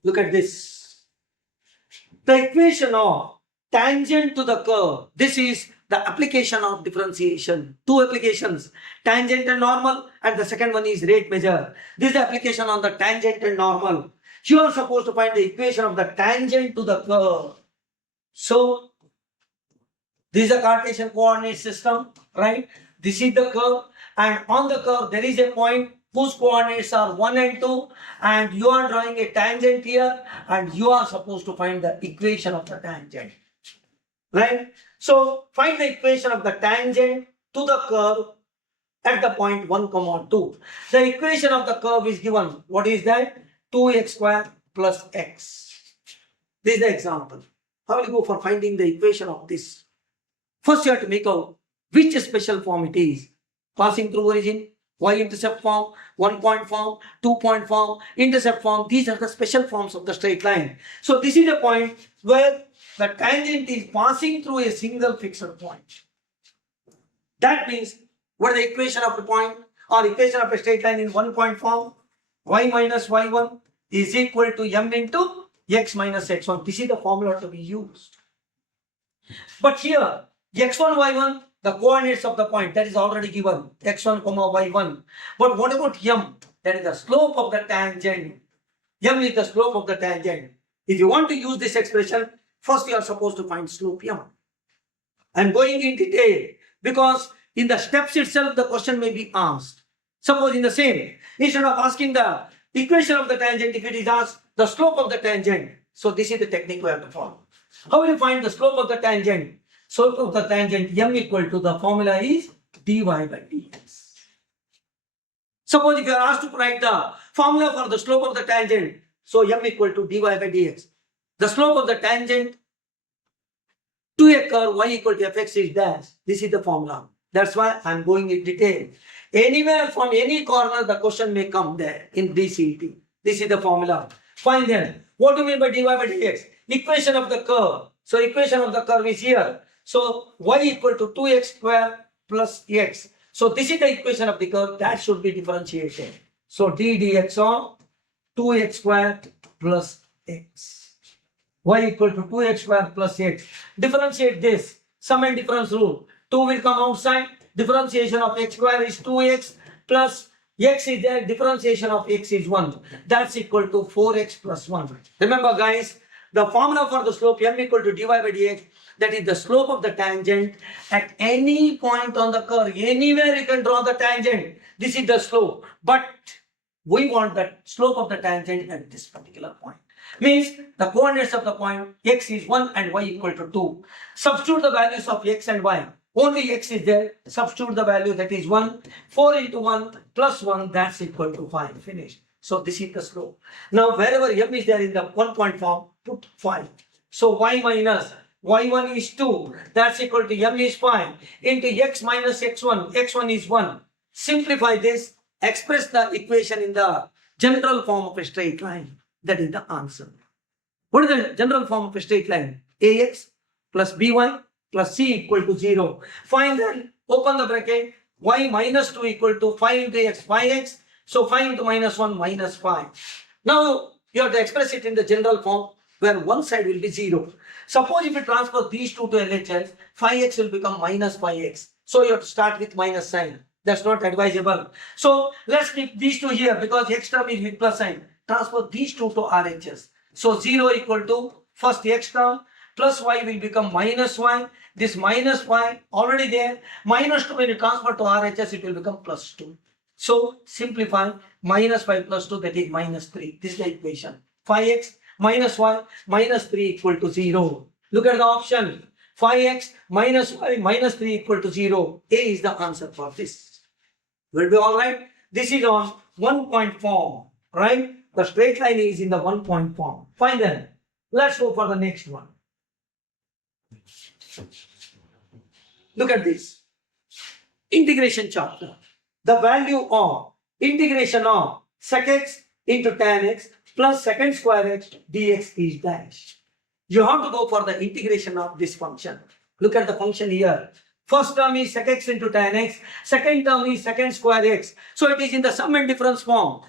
Look at this. The equation of tangent to the curve. This is the application of differentiation. Two applications, tangent and normal, and the second one is rate measure. This is the application on the tangent and normal. You are supposed to find the equation of the tangent to the curve. So, this is a Cartesian coordinate system, right? This is the curve, and on the curve there is a point whose coordinates are 1 and 2, and you are drawing a tangent here, and you are supposed to find the equation of the tangent, right? So, find the equation of the tangent to the curve at the point 1, 2. The equation of the curve is given. What is that? 2x square plus x. This is the example. How will you go for finding the equation of this? First you have to make out which special form it is. Passing through origin, y-intercept form, 1-point form, 2-point form, intercept form. These are the special forms of the straight line. So this is a point where the tangent is passing through a single fixed point. That means what is the equation of the point or equation of a straight line in 1-point form? Y minus y1 is equal to m into x minus x1. This is the formula to be used. But here, x1, y1, the coordinates of the point, that is already given, x1, y1. But what about m? That is the slope of the tangent. M is the slope of the tangent. If you want to use this expression, first you are supposed to find slope m. I am going in detail because in the steps itself the question may be asked. Suppose in the same, instead of asking the equation of the tangent, if it is asked the slope of the tangent. So this is the technique we have to follow. How will you find the slope of the tangent? Slope of the tangent m equal to the formula is dy by dx. Suppose if you are asked to write the formula for the slope of the tangent, so m equal to dy by dx. The slope of the tangent to a curve y equal to fx is dash. This is the formula. That's why I am going in detail. Anywhere from any corner the question may come there in DCET. This is the formula. Fine then. What do you mean by dy by dx? Equation of the curve. So equation of the curve is here. So y equal to 2x square plus x. So this is the equation of the curve that should be differentiated. So d dx of 2x square plus x. Y equal to 2x square plus x. Differentiate this. Sum and difference rule. 2 will come outside. Differentiation of x square is 2x plus x is there. Differentiation of x is 1. That's equal to 4x plus 1. Remember guys, the formula for the slope m equal to dy by dx, that is the slope of the tangent at any point on the curve. Anywhere you can draw the tangent. This is the slope. But we want the slope of the tangent at this particular point. Means the coordinates of the point x is 1 and y equal to 2. Substitute the values of x and y. Only x is there. Substitute the value, that is 1. 4 into 1 plus 1, that's equal to 5. Finished. So this is the slope. Now wherever m is there in the 1-point form, put 5. So y minus y1 is 2. That's equal to m is 5 into x minus x1. x1 is 1. Simplify this. Express the equation in the general form of a straight line. That is the answer. What is the general form of a straight line? Ax plus by plus c equal to 0. Find then, open the bracket, y minus 2 equal to 5 into x, 5x. So 5 into minus 1 minus 5. Now you have to express it in the general form where one side will be 0. Suppose if you transfer these two to LHS, 5x will become minus 5x. So you have to start with minus sign. That's not advisable. So let's keep these two here because x term is with plus sign. Transfer these two to RHS. So 0 equal to first x term plus y will become minus y. This minus 5 already there. Minus 2 when you transfer to RHS, it will become plus 2. So simplify minus 5 plus 2, that is minus 3. This is the equation. 5x minus 1 minus 3 equal to 0. Look at the option. 5x minus 5 minus 3 equal to 0. A is the answer for this. Will be alright? This is on 1 point form. Right? The straight line is in the 1 point form. Fine then. Let's go for the next one. Look at this. Integration chapter. The value of integration of sec x into tan x plus secant square x dx is dash. You have to go for the integration of this function. Look at the function here. First term is sec x into tan x. Second term is secant square x. So it is in the sum and difference form.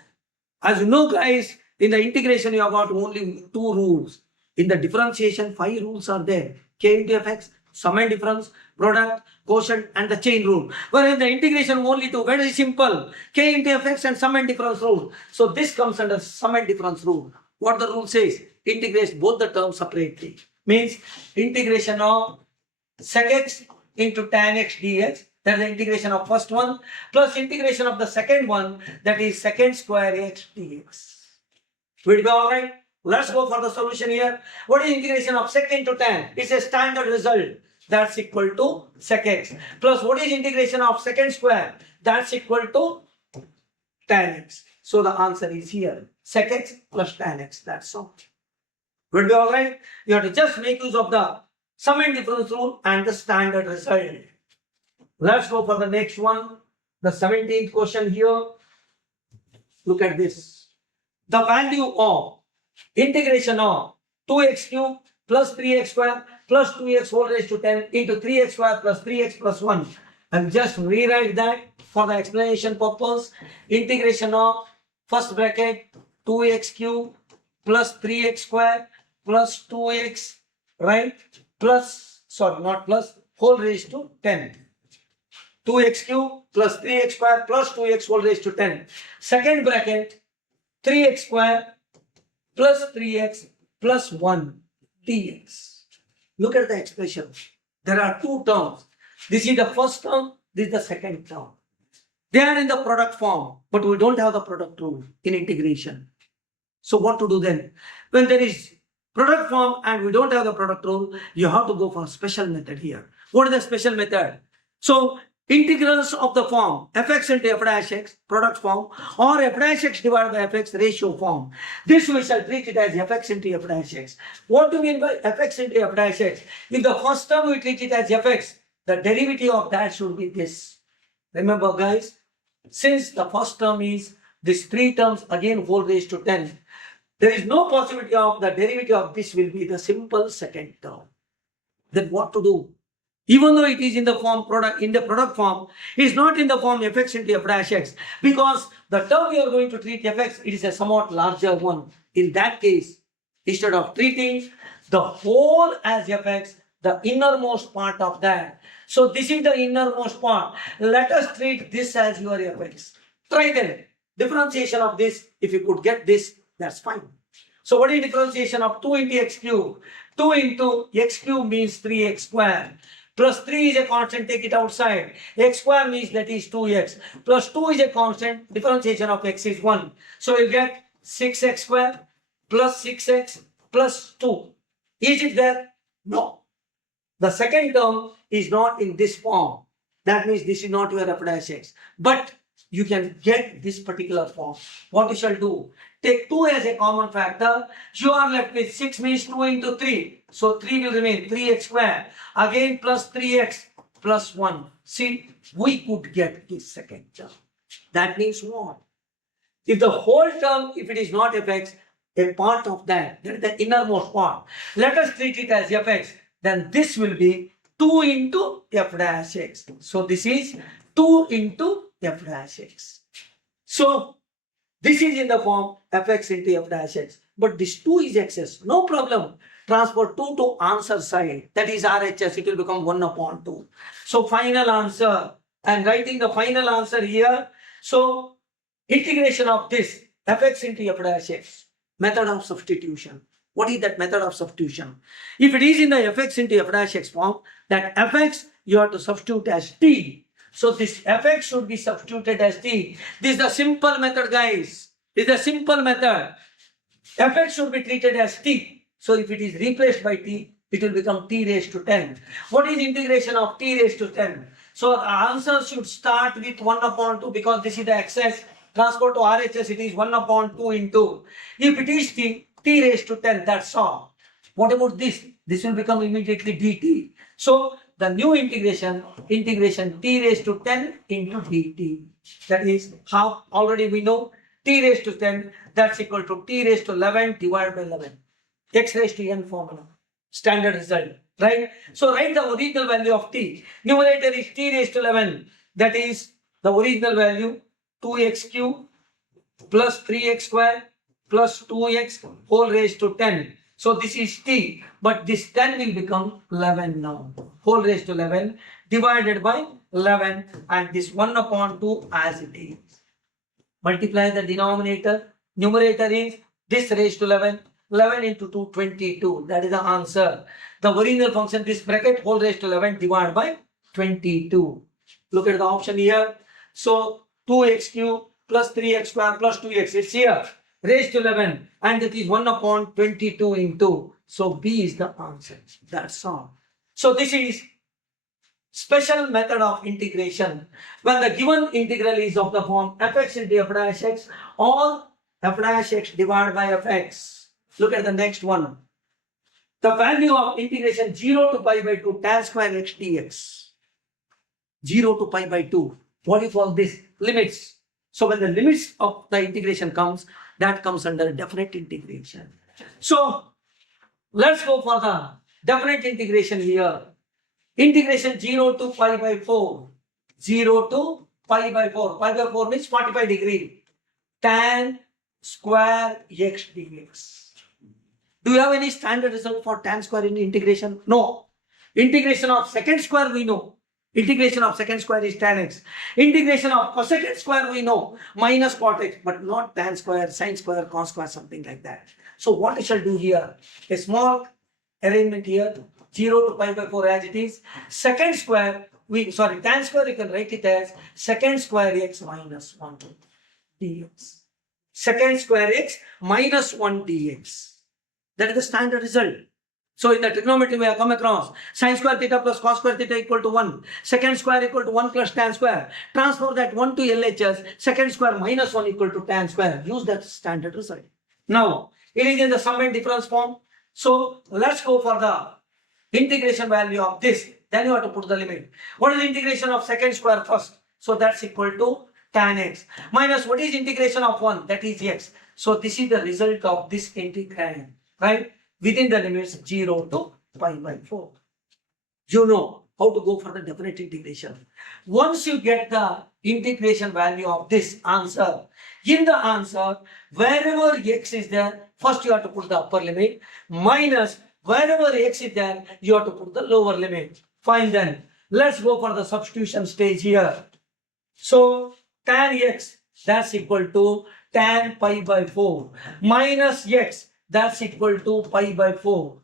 As you know, guys, in the integration you have got only 2 rules. In the differentiation, 5 rules are there. K into fx, sum and difference, product, quotient, and the chain rule. Whereas in the integration only 2, very simple. K into fx and sum and difference rule. So this comes under sum and difference rule. What the rule says? Integrates both the terms separately. Means integration of sec x into tan x dx, that is the integration of first one, plus integration of the second one, that is secant square x dx. Will it be alright? Let's go for the solution here. What is integration of sec into tan? It's a standard result. That's equal to sec x. Plus what is integration of secant square? That's equal to tan x. So the answer is here. Sec x plus tan x. That's all. Will it be alright? You have to just make use of the sum and difference rule and the standard result. Let's go for the next one. The 17th question here. Look at this. The value of integration of 2x cube plus 3x square plus 2x whole raised to 10 into 3x square plus 3x plus 1. And just rewrite that for the explanation purpose. Integration of first bracket 2x cube plus 3x square plus 2x, right? Plus, sorry, not plus, whole raised to 10. 2x cube plus 3x square plus 2x whole raised to 10. Second bracket 3x square plus 3x plus 1 dx. Look at the expression. There are 2 terms. This is the first term, this is the second term. They are in the product form, but we don't have the product rule in integration. So what to do then? When there is product form and we don't have the product rule, you have to go for a special method here. What is the special method? So integrals of the form fx into f dash x, product form, or f dash x divided by fx, ratio form. This we shall treat it as fx into f dash x. What do you mean by fx into f dash x? If the first term we treat it as fx, the derivative of that should be this. Remember guys, since the first term is this 3 terms again whole raised to 10, there is no possibility of the derivative of this will be the simple second term. Then what to do? Even though it is in the form product, in the product form, it is not in the form fx into f dash x, because the term we are going to treat fx, it is a somewhat larger one. In that case, instead of treating the whole as fx, the innermost part of that. So this is the innermost part. Let us treat this as your fx. Try then. Differentiation of this, if you could get this, that's fine. So what is differentiation of 2 into x cube? 2 into x cube means 3x square. Plus 3 is a constant, take it outside. X square means that is 2x. Plus 2 is a constant, differentiation of x is 1. So you get 6x square plus 6x plus 2. Is it there? No. The second term is not in this form. That means this is not your f dash x. But you can get this particular form. What you shall do? Take 2 as a common factor. You are left with 6 means 2 into 3. So 3 will remain 3x square. Again plus 3x plus 1. See, we could get this second term. That means what? If the whole term, if it is not fx, a part of that is the innermost part. Let us treat it as fx. Then this will be 2 into f dash x. So this is 2 into f dash x. So this is in the form fx into f dash x. But this 2 is excess. No problem. Transfer 2 to answer side. That is RHS. It will become 1 upon 2. So final answer. And writing the final answer here. So integration of this fx into f dash x. Method of substitution. What is that method of substitution? If it is in the fx into f dash x form, that fx you have to substitute as t. So this fx should be substituted as t. This is the simple method, guys. This is a simple method. Fx should be treated as t. So if it is replaced by t, it will become t raised to 10. What is integration of t raised to 10? So the answer should start with 1 upon 2 because this is the excess. Transfer to RHS, it is 1 upon 2 into. If it is t raised to 10, that's all. What about this? This will become immediately dt. So the new integration t raised to 10 into dt. That is how already we know t raised to 10, that's equal to t raised to 11 divided by 11. X raised to n formula. Standard result, right? So write the original value of t. Numerator is t raised to 11. That is the original value 2x cube plus 3x square plus 2x whole raised to 10. So this is t, but this 10 will become 11 now. Whole raised to 11 divided by 11 and this 1 upon 2 as it is. Multiply the denominator. Numerator is this raised to 11. 11 into 2, 22. That is the answer. The original function, this bracket, whole raised to 11 divided by 22. Look at the option here. So 2x cube plus 3x square plus 2x. It's here. Raised to 11. And that is 1 upon 22 into. So B is the answer. That's all. So this is special method of integration. When the given integral is of the form fx into f dash x or f dash x divided by fx. Look at the next one. The value of integration 0 to pi by 2 tan square x dx. 0 to pi by 2. What do you call this? Limits. So when the limits of the integration comes, that comes under definite integration. So let's go for the definite integration here. Integration 0 to pi by 4. 0 to pi by 4. Pi by 4 means 45 degree. Tan square x dx. Do you have any standard result for tan square in integration? No. Integration of secant square we know. Integration of secant square is tan x. Integration of cosecant square we know. Minus cot x, but not tan square, sin square, cos square, something like that. So what we shall do here? A small arrangement here. 0 to pi by 4 as it is. Secant square, tan square you can write it as secant square x minus 1 dx. Secant square x minus 1 dx. That is the standard result. So in the trigonometry we have come across sin square theta plus cos square theta equal to 1. Secant square equal to 1 plus tan square. Transfer that 1 to LHS. Secant square minus 1 equal to tan square. Use that standard result. Now, it is in the sum and difference form. So let's go for the integration value of this. Then you have to put the limit. What is the integration of secant square first? So that's equal to tan x. Minus what is integration of 1? That is x. So this is the result of this integration. Right? Within the limits 0 to pi by 4. You know how to go for the definite integration. Once you get the integration value of this answer, in the answer, wherever x is there, first you have to put the upper limit, minus wherever x is there, you have to put the lower limit. Fine then. Let's go for the substitution stage here. So tan x, that's equal to tan pi by 4 minus x. That's equal to pi by 4.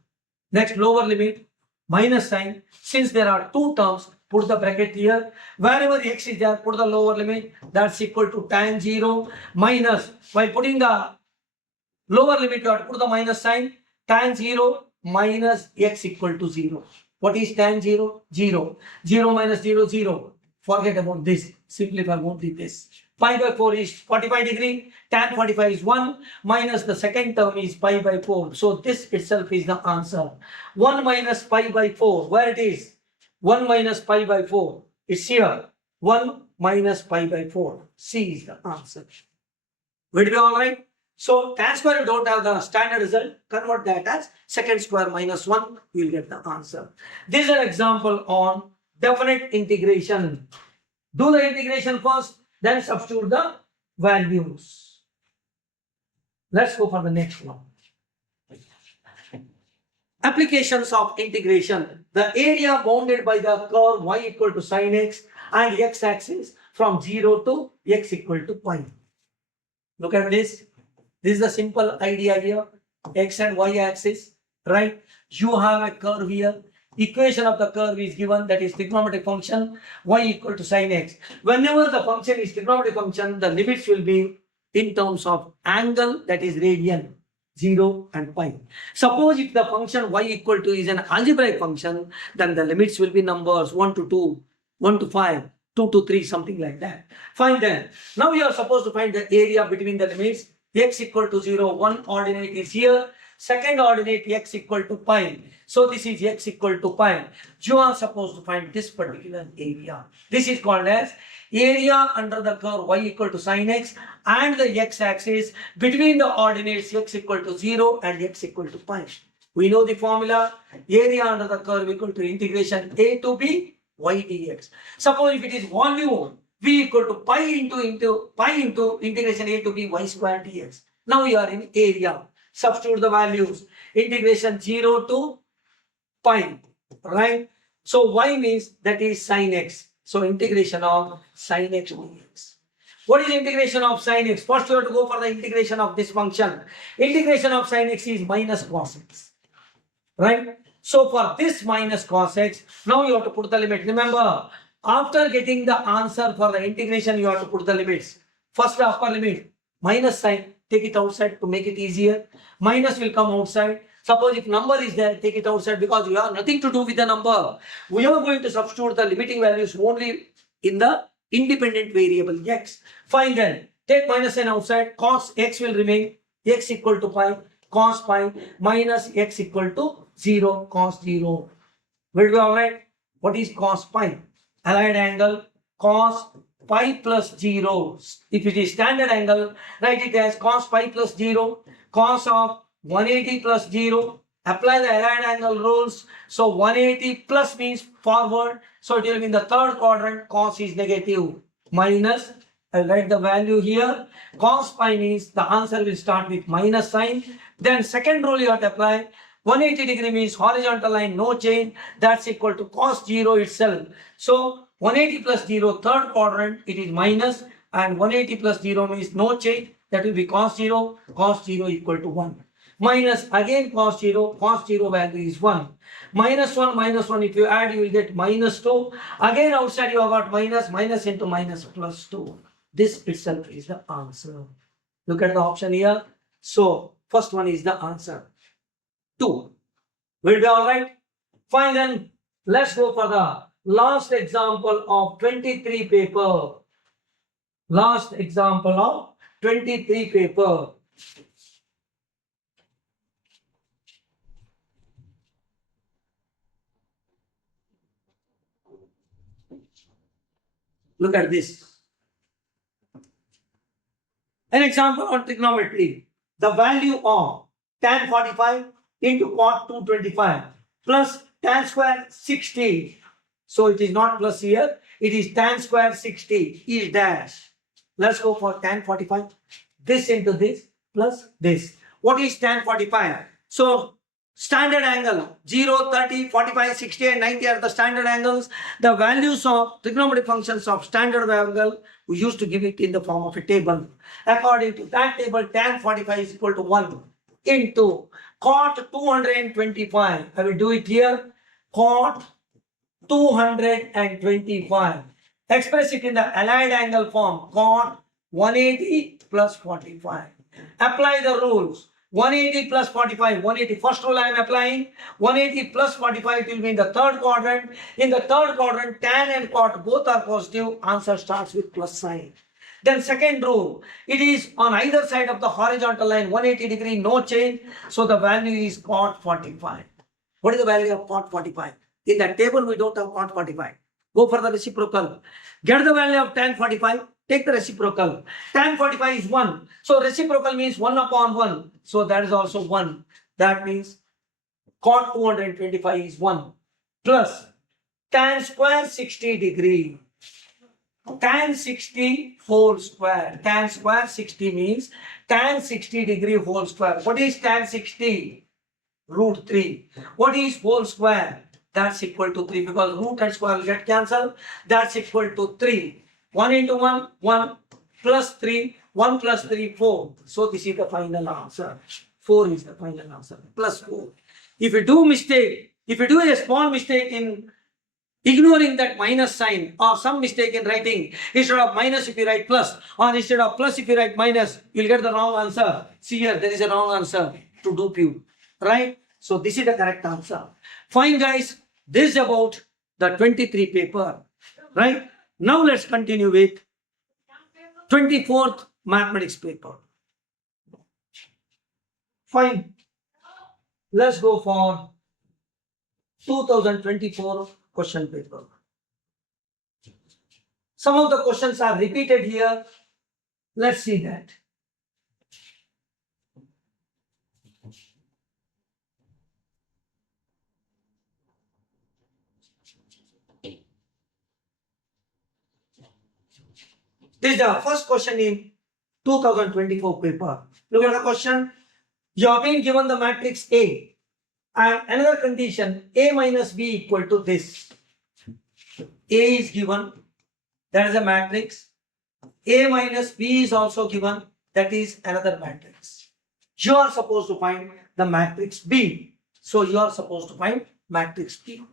Next lower limit, minus sign. Since there are two terms, put the bracket here. Wherever x is there, put the lower limit. That's equal to tan 0 minus. By putting the lower limit, you have to put the minus sign. Tan 0 minus x equal to 0. What is tan 0? 0. 0 minus 0, 0. Forget about this. Simplify only this. Pi by 4 is 45 degree. Tan 45 is 1 minus the second term is pi by 4. So this itself is the answer. 1 minus pi by 4. Where it is? 1 minus pi by 4. It's here. 1 minus pi by 4. C is the answer. Will it be alright? So tan square you don't have the standard result. Convert that as secant square minus 1. You will get the answer. This is an example on definite integration. Do the integration first. Then substitute the values. Let's go for the next one. Applications of integration. The area bounded by the curve y equal to sin x and x axis from 0 to x equal to pi. Look at this. This is the simple idea here. x and y axis, right? You have a curve here. Equation of the curve is given, that is trigonometric function y equal to sin x. Whenever the function is trigonometric function, the limits will be in terms of angle, that is radian, 0 and pi. Suppose if the function y equal to is an algebraic function, then the limits will be numbers 1 to 2, 1 to 5, 2 to 3, something like that. Fine then. Now you are supposed to find the area between the limits. X equal to 0, one ordinate is here. Second ordinate x equal to pi. So this is x equal to pi. You are supposed to find this particular area. This is called as area under the curve y equal to sin x and the x-axis between the ordinates x equal to 0 and x equal to pi. We know the formula. Area under the curve equal to integration a to b y dx. Suppose if it is volume, v equal to pi into integration a to b y square dx. Now you are in area. Substitute the values. Integration 0 to pi, right? So y means that is sin x. So integration of sin x dx. What is integration of sin x? First you have to go for the integration of this function. Integration of sin x is minus cos x, right? So for this minus cos x, now you have to put the limit. Remember, after getting the answer for the integration, you have to put the limits. First the upper limit, minus sign, take it outside to make it easier. Minus will come outside. Suppose if number is there, take it outside because you have nothing to do with the number. We are going to substitute the limiting values only in the independent variable x. Fine then, take minus sign outside, cos x will remain, x equal to pi, cos pi minus x equal to 0, cos 0. Will be alright? What is cos pi? Allied angle, cos pi plus 0. If it is standard angle, write it as cos pi plus 0, cos of 180 plus 0. Apply the allied angle rules. So 180 plus means forward. So it will be in the third quadrant, cos is negative. Minus, I'll write the value here. Cos pi means the answer will start with minus sign. Then second rule you have to apply. 180 degree means horizontal line, no change. That's equal to cos 0 itself. So 180 plus 0, third quadrant, it is minus. And 180 plus 0 means no change. That will be cos 0 equal to 1. Minus again cos 0 value is 1. Minus 1, if you add, you will get minus 2. Again outside you have got minus into minus plus 2. This itself is the answer. Look at the option here. So first one is the answer. 2. Will be alright? Fine then. Let's go for the last example of 23 paper. Last example of 23 paper. Look at this. An example on trigonometry. The value of tan 45 into cot 225 plus tan square 60. So it is not plus here. It is tan square 60 is dash. Let's go for tan 45. This into this plus this. What is tan 45? So standard angle 0, 30, 45, 60 and 90 are the standard angles. The values of trigonometric functions of standard angle, we used to give it in the form of a table. According to that table, tan 45 is equal to 1 into cot 225. I will do it here. Cot 225. Express it in the allied angle form. Cot 180 plus 45. Apply the rules. 180 plus 45, 180, first rule I am applying, 180 plus 45 will be in the third quadrant. In the third quadrant, tan and cot both are positive, answer starts with plus sign. Then second rule, it is on either side of the horizontal line, 180 degree, no change, so the value is cot 45. What is the value of cot 45? In that table we don't have cot 45. Go for the reciprocal. Get the value of tan 45. Take the reciprocal. Tan 45 is 1. So reciprocal means 1 upon 1. So that is also 1. That means cot 225 is 1. Plus tan square 60 degree. Tan 60 whole square. Tan square 60 means tan 60 degree whole square. What is tan 60? Root 3. What is whole square? That's equal to 3 because root and square will get cancelled. That's equal to 3. 1 into 1, 1 plus 3, 1 plus 3, 4. So this is the final answer. 4 is the final answer, plus 4. If you do a small mistake in ignoring that minus sign or some mistake in writing, instead of minus if you write plus, or instead of plus if you write minus, you'll get the wrong answer. See here, there is a wrong answer to dupe you, right? So this is the correct answer. Fine guys, this is about the 23 paper, right? Now let's continue with 24th mathematics paper. Fine. Let's go for 2024 question paper. Some of the questions are repeated here. Let's see that. This is the first question in 2024 paper. Look at the question. You have been given the matrix A and another condition A minus B equal to this. A is given, that is a matrix. A minus B is also given, that is another matrix. You are supposed to find the matrix B. So you are supposed to find matrix B.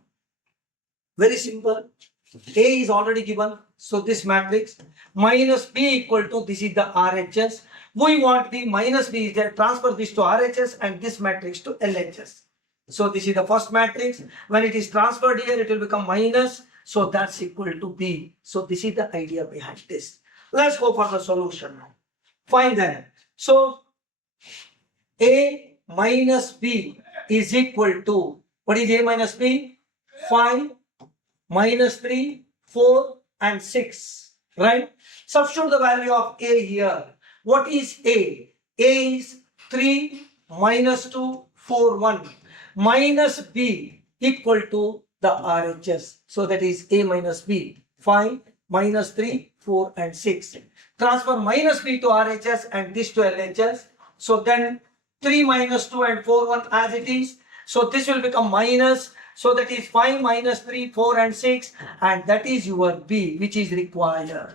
Very simple. A is already given, so this matrix minus B equal to, this is the RHS. We want B minus B is there, transfer this to RHS and this matrix to LHS. So this is the first matrix. When it is transferred here, it will become minus, so that's equal to B. So this is the idea behind this. Let's go for the solution now. Find that. So A minus B is equal to, what is A minus B? 5 minus 3, 4 and 6, right? Substitute the value of A here. What is A? A is 3 minus 2, 4, 1. Minus B equal to the RHS. So that is A minus B. 5 minus 3, 4 and 6. Transfer minus B to RHS and this to LHS. So then 3 minus 2 and 4, 1 as it is. So this will become minus. So that is 5 minus 3, 4 and 6, and that is your B, which is required.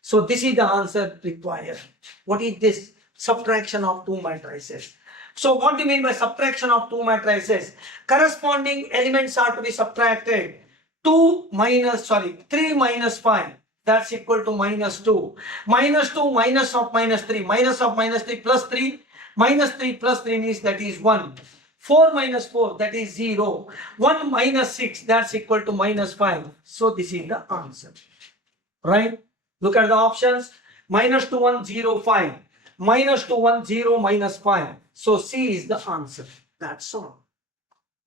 So this is the answer required. What is this? Subtraction of two matrices. So what do you mean by subtraction of two matrices? Corresponding elements are to be subtracted. 3 minus 5, that's equal to minus 2. Minus 2 minus of minus 3, minus of minus 3 plus 3, minus 3 plus 3 means that is 1. 4 minus 4, that is 0. 1 minus 6, that's equal to minus 5. So this is the answer. Right? Look at the options. Minus 2, 1, 0, 5. Minus 2, 1, 0, minus 5. So C is the answer. That's all.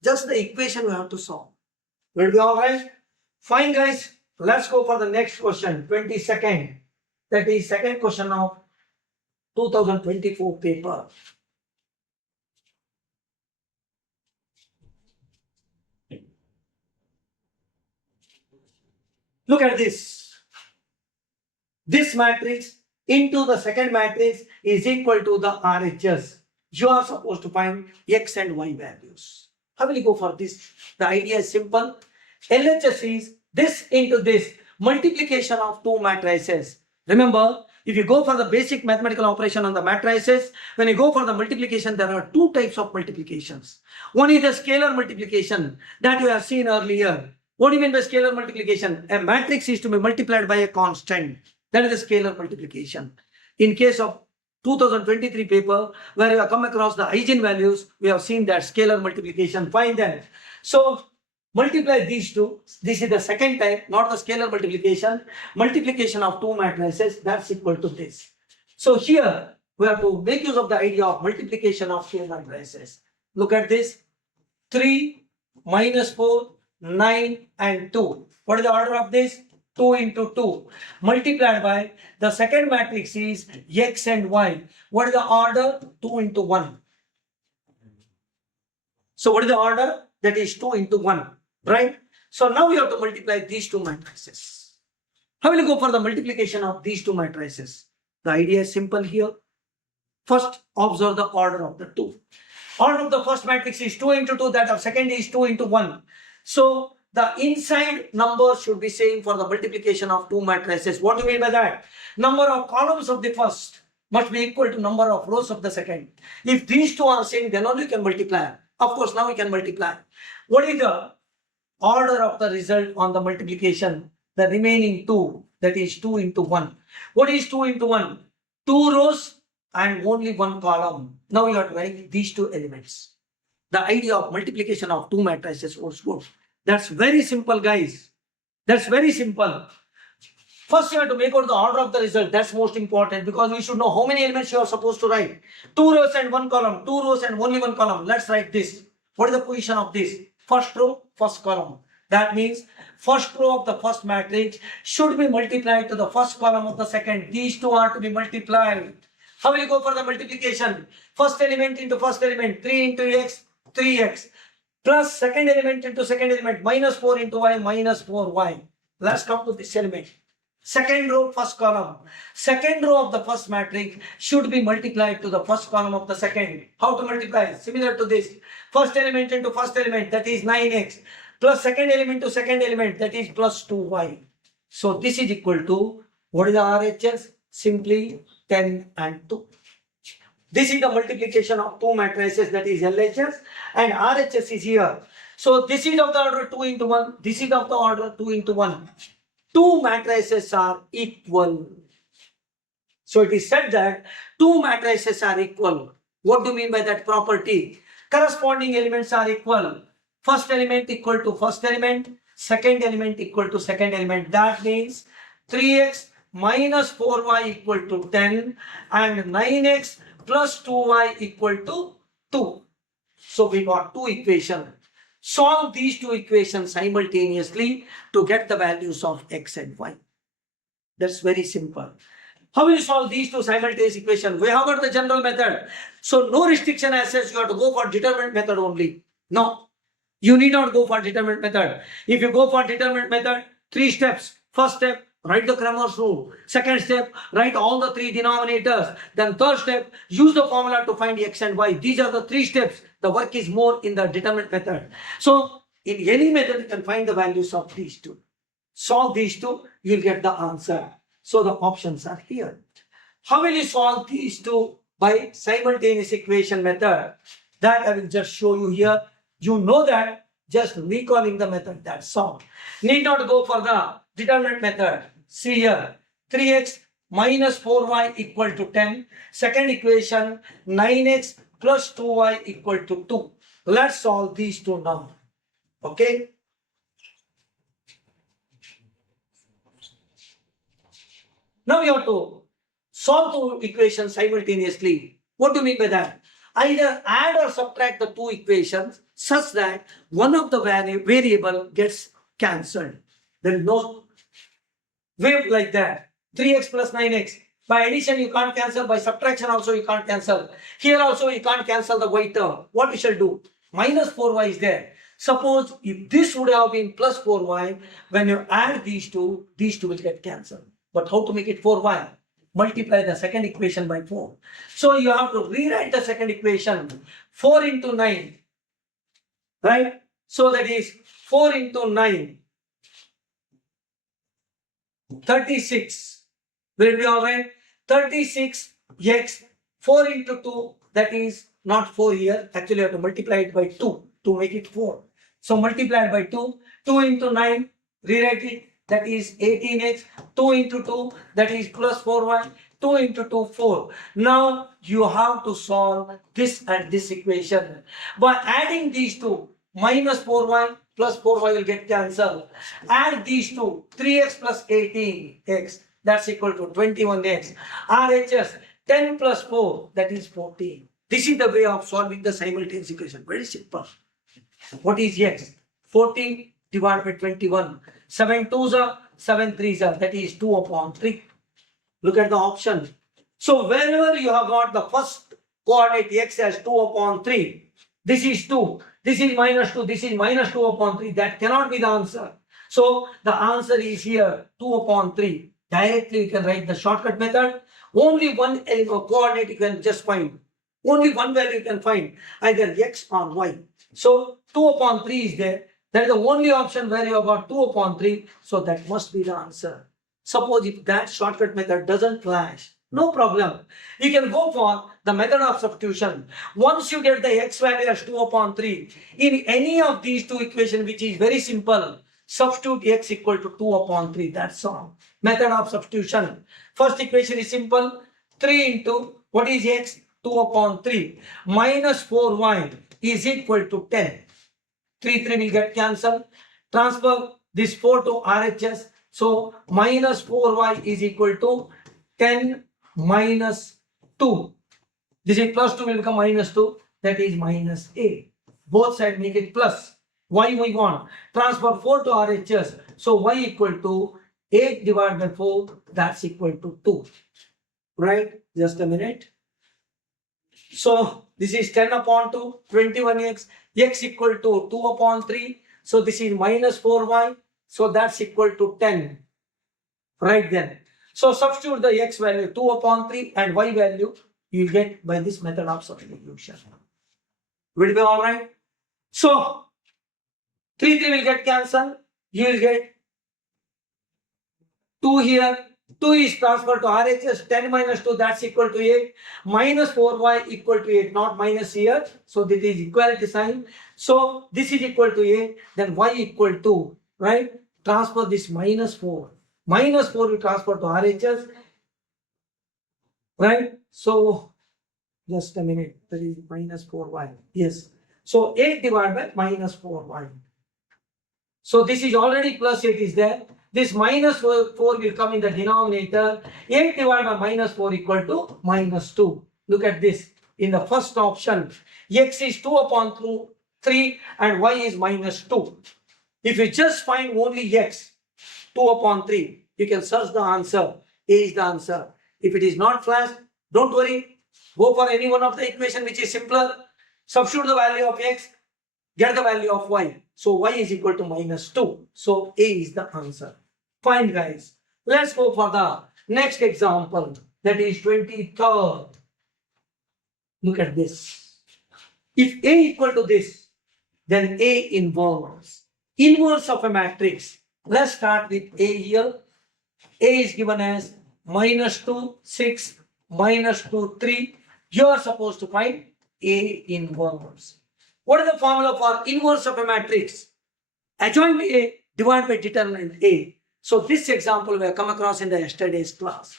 Just the equation we have to solve. Will be alright? Fine guys. Let's go for the next question. 22nd. That is second question of 2024 paper. Look at this. This matrix into the second matrix is equal to the RHS. You are supposed to find X and Y values. How will you go for this? The idea is simple. LHS is this into this, multiplication of two matrices. Remember, if you go for the basic mathematical operation on the matrices, when you go for the multiplication, there are two types of multiplications. One is the scalar multiplication that you have seen earlier. What do you mean by scalar multiplication? A matrix is to be multiplied by a constant. That is a scalar multiplication. In case of 2023 paper, where you have come across the eigenvalues, we have seen that scalar multiplication. Find them. So multiply these two. This is the second type, not the scalar multiplication. Multiplication of two matrices, that's equal to this. So here, we have to make use of the idea of multiplication of two matrices. Look at this. 3 minus 4, 9 and 2. What is the order of this? 2 into 2 multiplied by the second matrix is X and Y. What is the order? 2 into 1. So what is the order? That is 2 into 1, right? So now we have to multiply these two matrices. How will you go for the multiplication of these two matrices? The idea is simple here. First, observe the order of the two. Order of the first matrix is 2 into 2, that of second is 2 into 1. So the inside number should be same for the multiplication of two matrices. What do you mean by that? Number of columns of the first must be equal to number of rows of the second. If these two are same, then only you can multiply. Of course, now we can multiply. What is the order of the result on the multiplication? The remaining 2, that is 2 into 1. What is 2 into 1? 2 rows and only 1 column. Now you have to write these two elements. The idea of multiplication of two matrices holds good. That's very simple, guys. That's very simple. First, you have to make out the order of the result. That's most important, because we should know how many elements you are supposed to write. 2 rows and 1 column. 2 rows and only 1 column. Let's write this. What is the position of this? First row, first column. That means first row of the first matrix should be multiplied to the first column of the second. These two are to be multiplied. How will you go for the multiplication? First element into first element, 3 into x, 3x. Plus second element into second element, minus 4 into y, minus 4y. Let's come to this element. Second row, first column. Second row of the first matrix should be multiplied to the first column of the second. How to multiply? Similar to this. First element into first element, that is 9x. Plus second element to second element, that is plus 2y. So this is equal to, what is the RHS? Simply 10 and 2. This is the multiplication of two matrices, that is LHS, and RHS is here. So this is of the order 2 into 1. This is of the order 2 into 1. Two matrices are equal. So it is said that two matrices are equal. What do you mean by that property? Corresponding elements are equal. First element equal to first element, second element equal to second element. That means 3x minus 4y equal to 10 and 9x plus 2y equal to 2. So we got two equations. Solve these two equations simultaneously to get the values of x and y. That's very simple. How will you solve these two simultaneous equations? We have got the general method. So no restriction as such, you have to go for determinant method only. No, you need not go for determinant method. If you go for determinant method, 3 steps. First step, write the Cramer's rule. Second step, write all the 3 denominators. Then third step, use the formula to find x and y. These are the 3 steps. The work is more in the determinant method. So in any method, you can find the values of these two. Solve these two, you will get the answer. So the options are here. How will you solve these two? By simultaneous equation method. That I will just show you here. You know that, just recalling the method, that's all. Need not go for the determinant method. See here, 3x minus 4y equal to 10. Second equation, 9x plus 2y equal to 2. Let's solve these two now. Okay. Now you have to solve two equations simultaneously. What do you mean by that? Either add or subtract the two equations such that one of the variable gets cancelled. There is no way like that. 3x plus 9x. By addition you can't cancel, by subtraction also you can't cancel. Here also you can't cancel the y term. What we shall do? Minus 4y is there. Suppose if this would have been plus 4y, when you add these two will get cancelled. But how to make it 4y? Multiply the second equation by 4. So you have to rewrite the second equation. 4 into 9. Right? So that is 4 into 9. 36. Will it be alright? 36x 4 into 2. That is not 4 here. Actually you have to multiply it by 2 to make it 4. So multiply it by 2. 2 into 9. Rewrite it. That is 18x, 2 into 2, that is plus 4y, 2 into 2, 4. Now you have to solve this and this equation. By adding these two, minus 4y plus 4y will get cancelled. Add these two, 3x plus 18x, that's equal to 21x. RHS, 10 plus 4, that is 14. This is the way of solving the simultaneous equation. Very simple. What is x? 14 divided by 21. 7 2s are, 7 3s are, that is 2 upon 3. Look at the option. So wherever you have got the first coordinate x as 2 upon 3, this is 2, this is minus 2, this is minus 2 upon 3, that cannot be the answer. So the answer is here 2 upon 3. Directly you can write the shortcut method. Only one coordinate you can just find. Only one value you can find, either x or y. So 2 upon 3 is there. That is the only option where you have got 2 upon 3. So that must be the answer. Suppose if that shortcut method doesn't flash, No problem. You can go for the method of substitution. Once you get the x value as 2 upon 3, in any of these two equations, which is very simple, substitute x equal to 2 upon 3. That's all. Method of substitution. First equation is simple. 3 into, what is x? 2 upon 3. Minus 4y is equal to 10. 3 will get cancelled. Transfer this 4 to RHS. So minus 4y is equal to 10 minus 2. This is plus 2 will become minus 2. That is minus a. Both sides make it plus. Y we want. Transfer 4 to RHS. So y equal to 8 divided by 4. That's equal to 2. Right? Just a minute. So this is 10 upon 2, 21x, x equal to 2 upon 3. So this is minus 4y. So that's equal to 10. Right then. So substitute the x value 2 upon 3 and y value you get by this method of substitution. Will it be alright? So 3 will get cancelled. You will get 2 here. 2 is transferred to RHS. 10 minus 2, that's equal to 8. Minus 4y equal to 8, not minus here. So this is equality sign. So this is equal to 8. Then y equal to, right? Transfer this minus 4. Minus 4 will transfer to RHS. Right? So just a minute. That is minus 4y. Yes. So 8 divided by minus 4y. So this is already plus 8 is there. This minus 4 will come in the denominator. 8 divided by minus 4 equal to minus 2. Look at this. In the first option, x is 2 upon 3 and y is minus 2. If you just find only x, 2 upon 3, you can search the answer. A is the answer. If it is not flashed, don't worry. Go for any one of the equation which is simpler. Substitute the value of x, get the value of y. So y is equal to minus 2. So A is the answer. Fine guys. Let's go for the next example. That is 23rd. Look at this. If A equal to this, then A inverse. Inverse of a matrix. Let's start with A here. A is given as minus 2, 6, minus 2, 3. You are supposed to find A inverse. What is the formula for inverse of a matrix? Adjoint A divided by determinant A. So this example we have come across in the yesterday's class.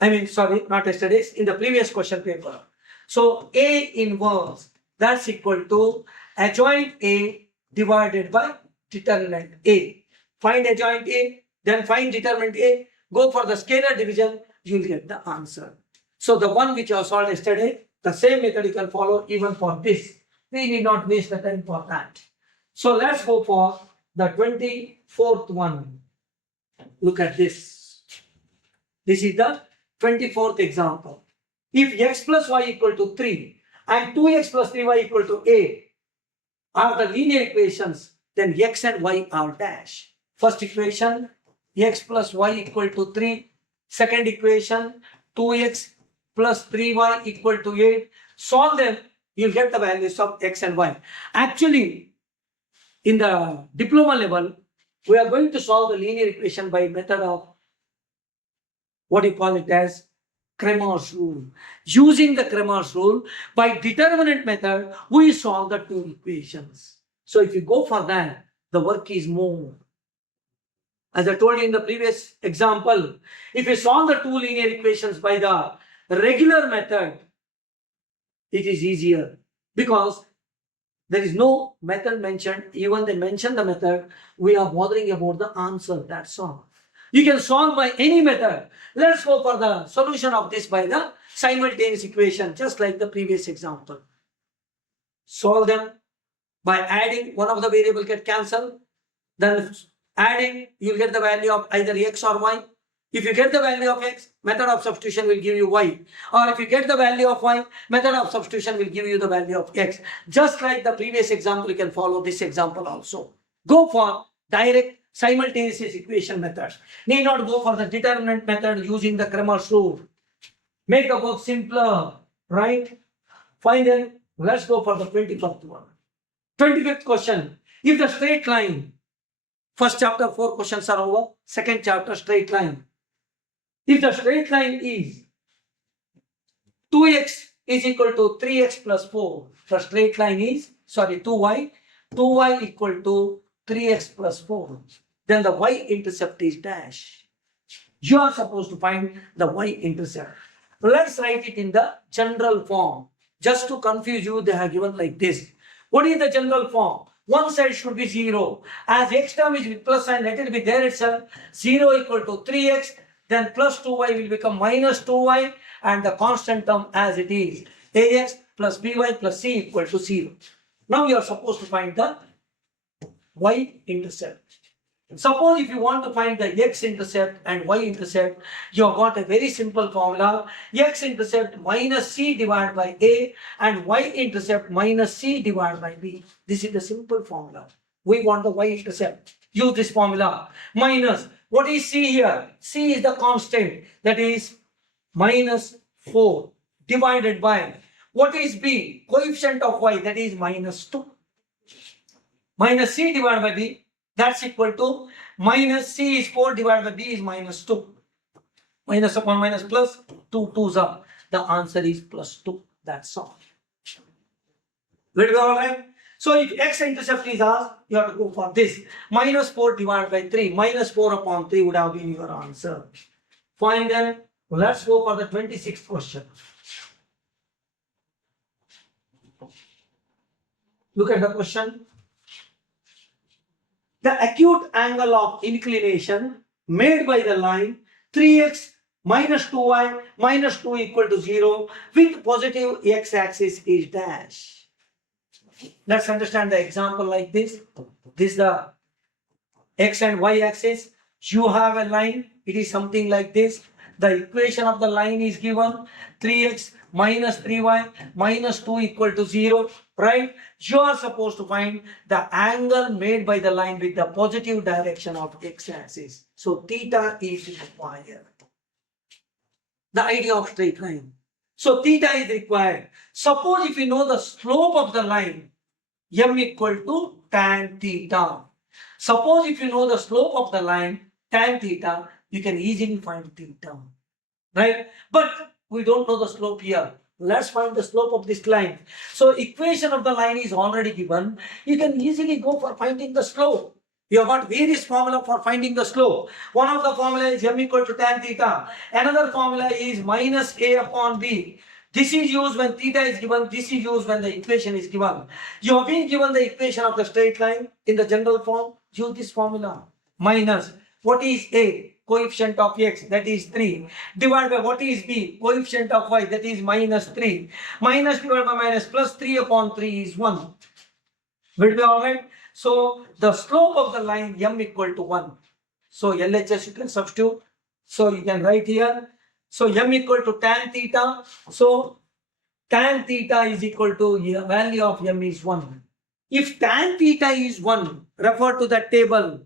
Not yesterday's, in the previous question paper. So A inverse, that's equal to adjoint A divided by determinant A. Find adjoint A, then find determinant A. Go for the scalar division, you will get the answer. So the one which I solved yesterday, the same method you can follow even for this. We need not waste the time for that. So let's go for the 24th one. Look at this. This is the 24th example. If x plus y equal to 3 and 2x plus 3y equal to a are the linear equations, then x and y are dash. First equation, x plus y equal to 3. Second equation, 2x plus 3y equal to 8. Solve them, you'll get the values of x and y. Actually, in the diploma level, we are going to solve the linear equation by method of what you call it as Cramer's rule. Using the Cramer's rule, by determinant method, we solve the two equations. So if you go for that, the work is more. As I told you in the previous example, if you solve the two linear equations by the regular method, it is easier because there is no method mentioned. Even they mention the method, we are bothering about the answer, that's all. You can solve by any method. Let's go for the solution of this by the simultaneous equation, just like the previous example. Solve them by adding one of the variable get cancelled. Then adding, you'll get the value of either x or y. If you get the value of x, method of substitution will give you y. Or if you get the value of y, method of substitution will give you the value of x. Just like the previous example, you can follow this example also. Go for direct simultaneous equation methods. Need not go for the determinant method using the Cramer's rule. Make the work simpler, right? Fine then, let's go for the 25th one. 25th question. If the straight line, first chapter 4 questions are over, second chapter straight line. If the straight line is 2x is equal to 3x plus 4. The straight line is, 2y. 2y equal to 3x plus 4. Then the y-intercept is dash. You are supposed to find the y-intercept. Let's write it in the general form. Just to confuse you, they have given like this. What is the general form? One side should be 0. As x term is with plus sign, let it be there itself. 0 equal to 3x. Then plus 2y will become minus 2y. And the constant term as it is. ax plus by plus c equal to 0. Now you are supposed to find the y-intercept. Suppose if you want to find the x-intercept and y-intercept, you have got a very simple formula. X-intercept minus c divided by a and y-intercept minus c divided by b. This is the simple formula. We want the y-intercept. Use this formula. Minus, what is c here? C is the constant, that is minus 4 divided by, what is b? Coefficient of y, that is minus 2. Minus c divided by b. That's equal to minus c is 4 divided by b is minus 2. Minus upon minus plus 2 2's are. The answer is plus 2. That's all. Will it be alright? So if x-intercept is asked, you have to go for this. Minus 4 divided by 3. Minus 4 upon 3 would have been your answer. Fine then. Let's go for the 26th question. Look at the question. The acute angle of inclination made by the line 3x minus 2y minus 2 equal to 0 with positive x-axis is dash. Let's understand the example like this. This is the x and y axis. You have a line. It is something like this. The equation of the line is given 3x minus 3y minus 2 equal to 0, right? You are supposed to find the angle made by the line with the positive direction of x-axis. So theta is required. The idea of straight line. So theta is required. Suppose if you know the slope of the line, m equal to tan theta. Suppose if you know the slope of the line, tan theta, you can easily find theta, right? But we don't know the slope here. Let's find the slope of this line. So equation of the line is already given. You can easily go for finding the slope. You have got various formula for finding the slope. One of the formula is m equal to tan theta. Another formula is minus a upon b. This is used when theta is given. This is used when the equation is given. You have been given the equation of the straight line in the general form. Use this formula. Minus, what is a? Coefficient of x, that is 3, divided by what is b? Coefficient of y, that is minus 3. Minus divided by minus plus 3 upon 3 is 1. Will it be alright? So the slope of the line m equal to 1. So LHS you can substitute. So you can write here. So m equal to tan theta. So tan theta is equal to value of m is 1. If tan theta is 1, refer to that table.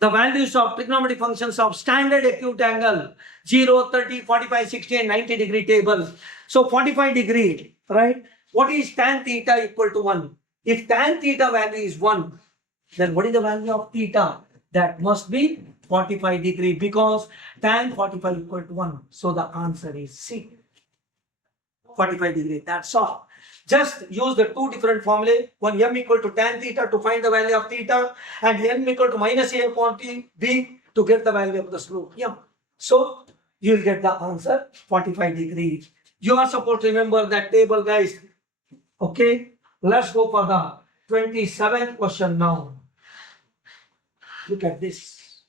The values of trigonometric functions of standard acute angle 0, 30, 45, 60 and 90 degree table. So 45 degree, right? What is tan theta equal to 1? If tan theta value is 1, then what is the value of theta? That must be 45 degree because tan 45 equal to 1. So the answer is C. 45 degree, that's all. Just use the two different formulae, one m equal to tan theta to find the value of theta and m equal to minus a upon b to get the value of the slope. Yeah. So you will get the answer 45 degree. You are supposed to remember that table, guys. Okay. Let's go for the 27th question now. Look at this.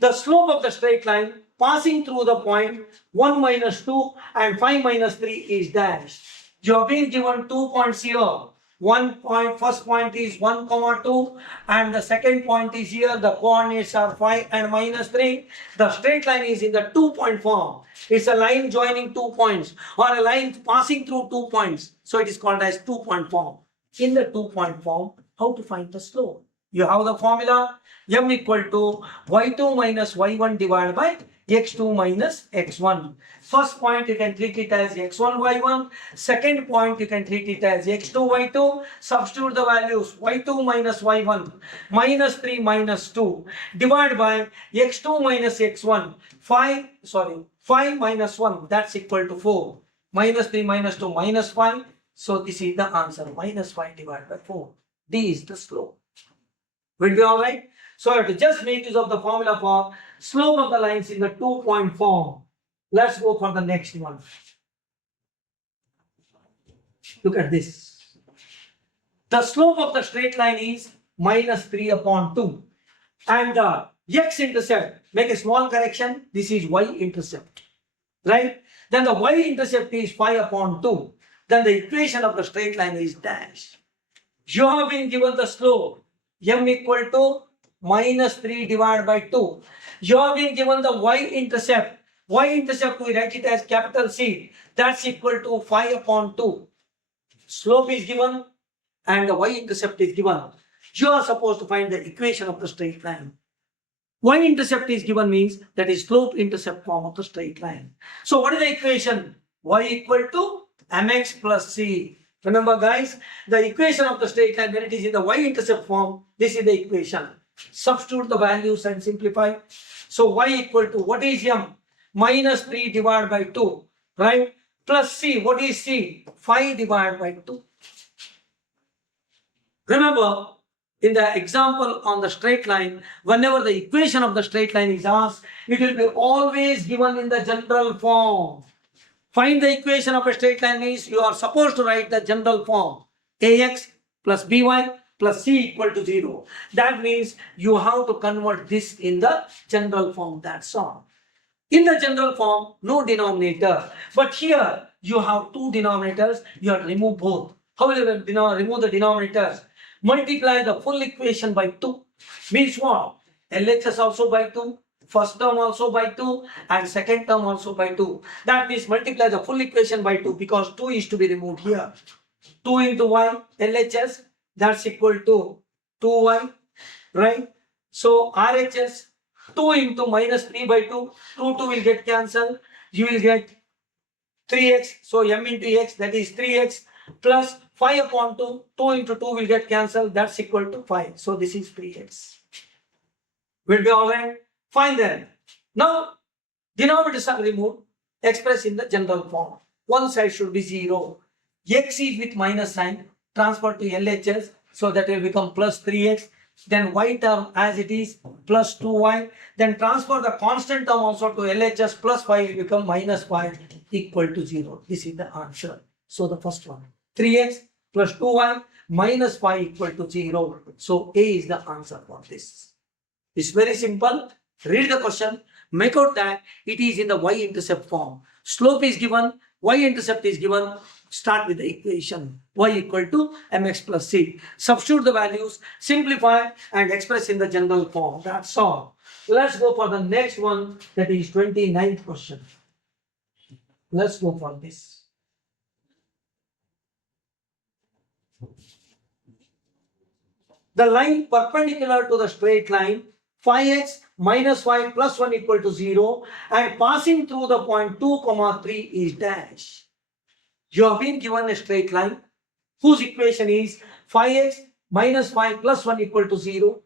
The slope of the straight line passing through the point 1 minus 2 and 5 minus 3 is dash. You have been given 2 points here. One point, first point is 1, 2 and the second point is here. The coordinates are 5 and minus 3. The straight line is in the 2-point form. It's a line joining 2 points or a line passing through 2 points. So it is called as 2-point form. In the 2-point form, how to find the slope? You have the formula m equal to y2 minus y1 divided by x2 minus x1. First point you can treat it as x1 y1. Second point you can treat it as x2 y2. Substitute the values y2 minus y1 minus 3 minus 2 divided by x2 minus x1 5 minus 1, that's equal to 4. Minus 3 minus 2 minus 5. So this is the answer, minus 5 divided by 4. D is the slope. Will be alright? So I have to just make use of the formula for slope of the lines in the 2-point form. Let's go for the next one. Look at this. The slope of the straight line is minus 3 upon 2. And the x-intercept, make a small correction, this is y-intercept. Right? Then the y-intercept is 5 upon 2. Then the equation of the straight line is dash. You have been given the slope m equal to minus 3 divided by 2. You have been given the y-intercept. Y-intercept, we write it as capital C. That's equal to 5 upon 2. Slope is given and the y-intercept is given. You are supposed to find the equation of the straight line. Y-intercept is given means that is slope-intercept form of the straight line. So what is the equation? Y equal to mx plus c. Remember guys, the equation of the straight line when it is in the y-intercept form, this is the equation. Substitute the values and simplify. So y equal to, what is m? Minus 3 divided by 2, right? Plus c, what is c? 5 divided by 2. Remember, in the example on the straight line, whenever the equation of the straight line is asked, it will be always given in the general form. Find the equation of a straight line means you are supposed to write the general form. Ax plus by plus c equal to 0. That means you have to convert this in the general form, that's all. In the general form, no denominator. But here, you have two denominators, you have to remove both. How will you remove the denominators? Multiply the full equation by 2. Means what? LHS also by 2. First term also by 2 and second term also by 2. That means multiply the full equation by 2 because 2 is to be removed here. 2 into y, LHS, that's equal to 2y, right? So RHS, 2 into minus 3 by 2, 2 will get cancelled. You will get 3x, so m into x, that is 3x plus 5 upon 2, 2 into 2 will get cancelled, that's equal to 5. So this is 3x. Will be alright? Fine then. Now, denominators are removed, expressed in the general form. One side should be 0. X is with minus sign, transfer to LHS, so that will become plus 3x. Then y term as it is, plus 2y. Then transfer the constant term also to LHS, plus 5 will become minus 5 equal to 0. This is the answer. So the first one, 3x plus 2y minus 5 equal to 0. So A is the answer for this. It's very simple. Read the question, make out that it is in the y-intercept form. Slope is given, y-intercept is given. Start with the equation y equal to mx plus c. Substitute the values, simplify and express in the general form. That's all. Let's go for the next one, that is 29th question. Let's go for this. The line perpendicular to the straight line 5x minus 5 plus 1 equal to 0 and passing through the point 2, 3 is dash. You have been given a straight line whose equation is 5x minus 5 plus 1 equal to 0.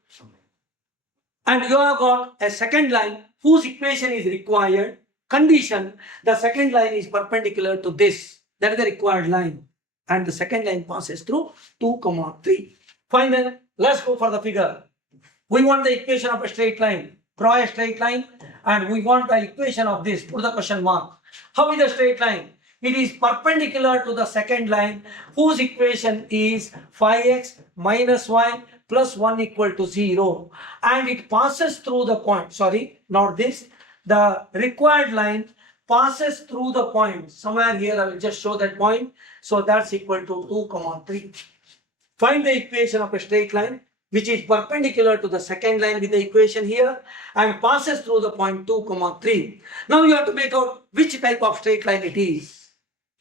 And you have got a second line whose equation is required. Condition, the second line is perpendicular to this. That is the required line. And the second line passes through 2, 3. Fine then, let's go for the figure. We want the equation of a straight line. Draw a straight line and we want the equation of this. Put the question mark. How is the straight line? It is perpendicular to the second line whose equation is 5x minus y plus 1 equal to 0. And it passes through the point. Sorry, not this. The required line passes through the point. Somewhere here I will just show that point. So that's equal to 2, 3. Find the equation of a straight line which is perpendicular to the second line with the equation here and passes through the point 2, 3. Now you have to make out which type of straight line it is.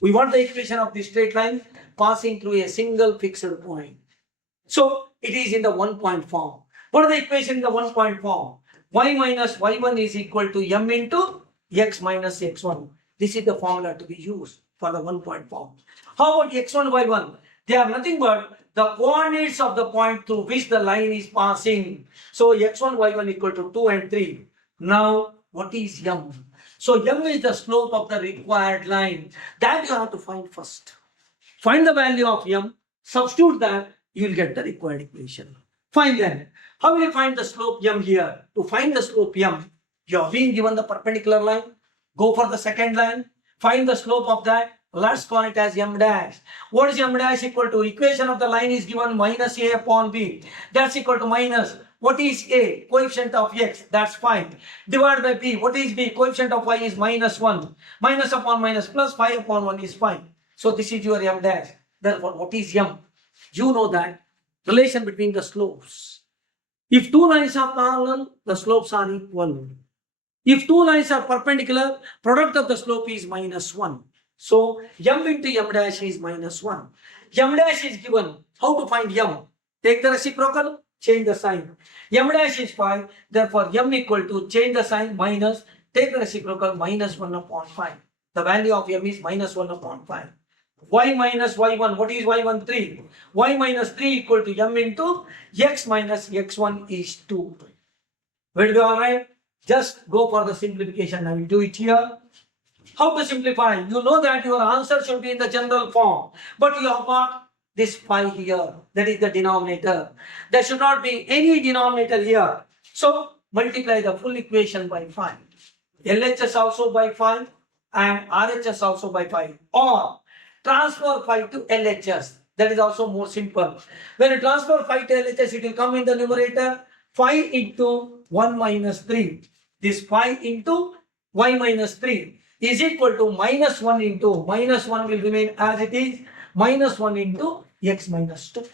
We want the equation of the straight line passing through a single fixed point. So it is in the 1 point form. What are the equation in the 1 point form? Y minus y1 is equal to m into x minus x1. This is the formula to be used for the 1 point form. How about x1, y1? They are nothing but the coordinates of the point through which the line is passing. So x1, y1 equal to 2 and 3. Now, what is m? So m is the slope of the required line. That you have to find first. Find the value of m, substitute that, you will get the required equation. Fine then. How will you find the slope m here? To find the slope m, you are being given the perpendicular line. Go for the second line. Find the slope of that. Let's call it as m dash. What is m dash equal to? Equation of the line is given minus a upon b. That's equal to minus. What is a? Coefficient of x. That's fine. Divided by b. What is b? Coefficient of y is minus 1. Minus upon minus plus 5 upon 1 is fine. So this is your m dash. Therefore, what is m? You know that relation between the slopes. If two lines are parallel, the slopes are equal. If two lines are perpendicular, product of the slope is minus 1. So m into m dash is minus 1. M dash is given. How to find m? Take the reciprocal, change the sign. M dash is 5. Therefore, m equal to change the sign minus, take the reciprocal minus 1 upon 5. The value of m is minus 1 upon 5. Y minus y1, what is y1? 3. Y minus 3 equal to m into x minus x1 is 2. Will be alright? Just go for the simplification. I will do it here. How to simplify? You know that your answer should be in the general form, but you have got this 5 here. That is the denominator. There should not be any denominator here. So multiply the full equation by 5. LHS also by 5 and RHS also by 5. Or transfer 5 to LHS. That is also more simple. When you transfer 5 to LHS, it will come in the numerator. 5 into 1 minus 3. This 5 into y minus 3 is equal to minus 1 into minus 1 will remain as it is. Minus 1 into x minus 2.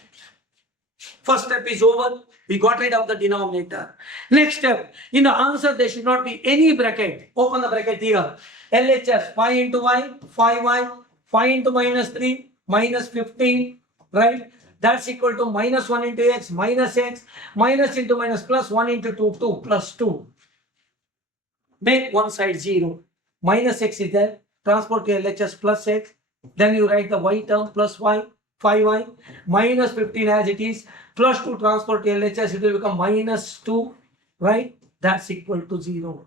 First step is over. We got rid of the denominator. Next step. In the answer, there should not be any bracket. Open the bracket here. LHS 5 into y, 5y. 5 into minus 3, minus 15, right? That's equal to minus 1 into x, minus into minus plus 1 into 2, 2 plus 2. Make one side 0. Minus x is there. Transport to LHS plus x. Then you write the y term plus y, 5y, minus 15 as it is, plus 2 transport to LHS, it will become minus 2, right? That's equal to 0.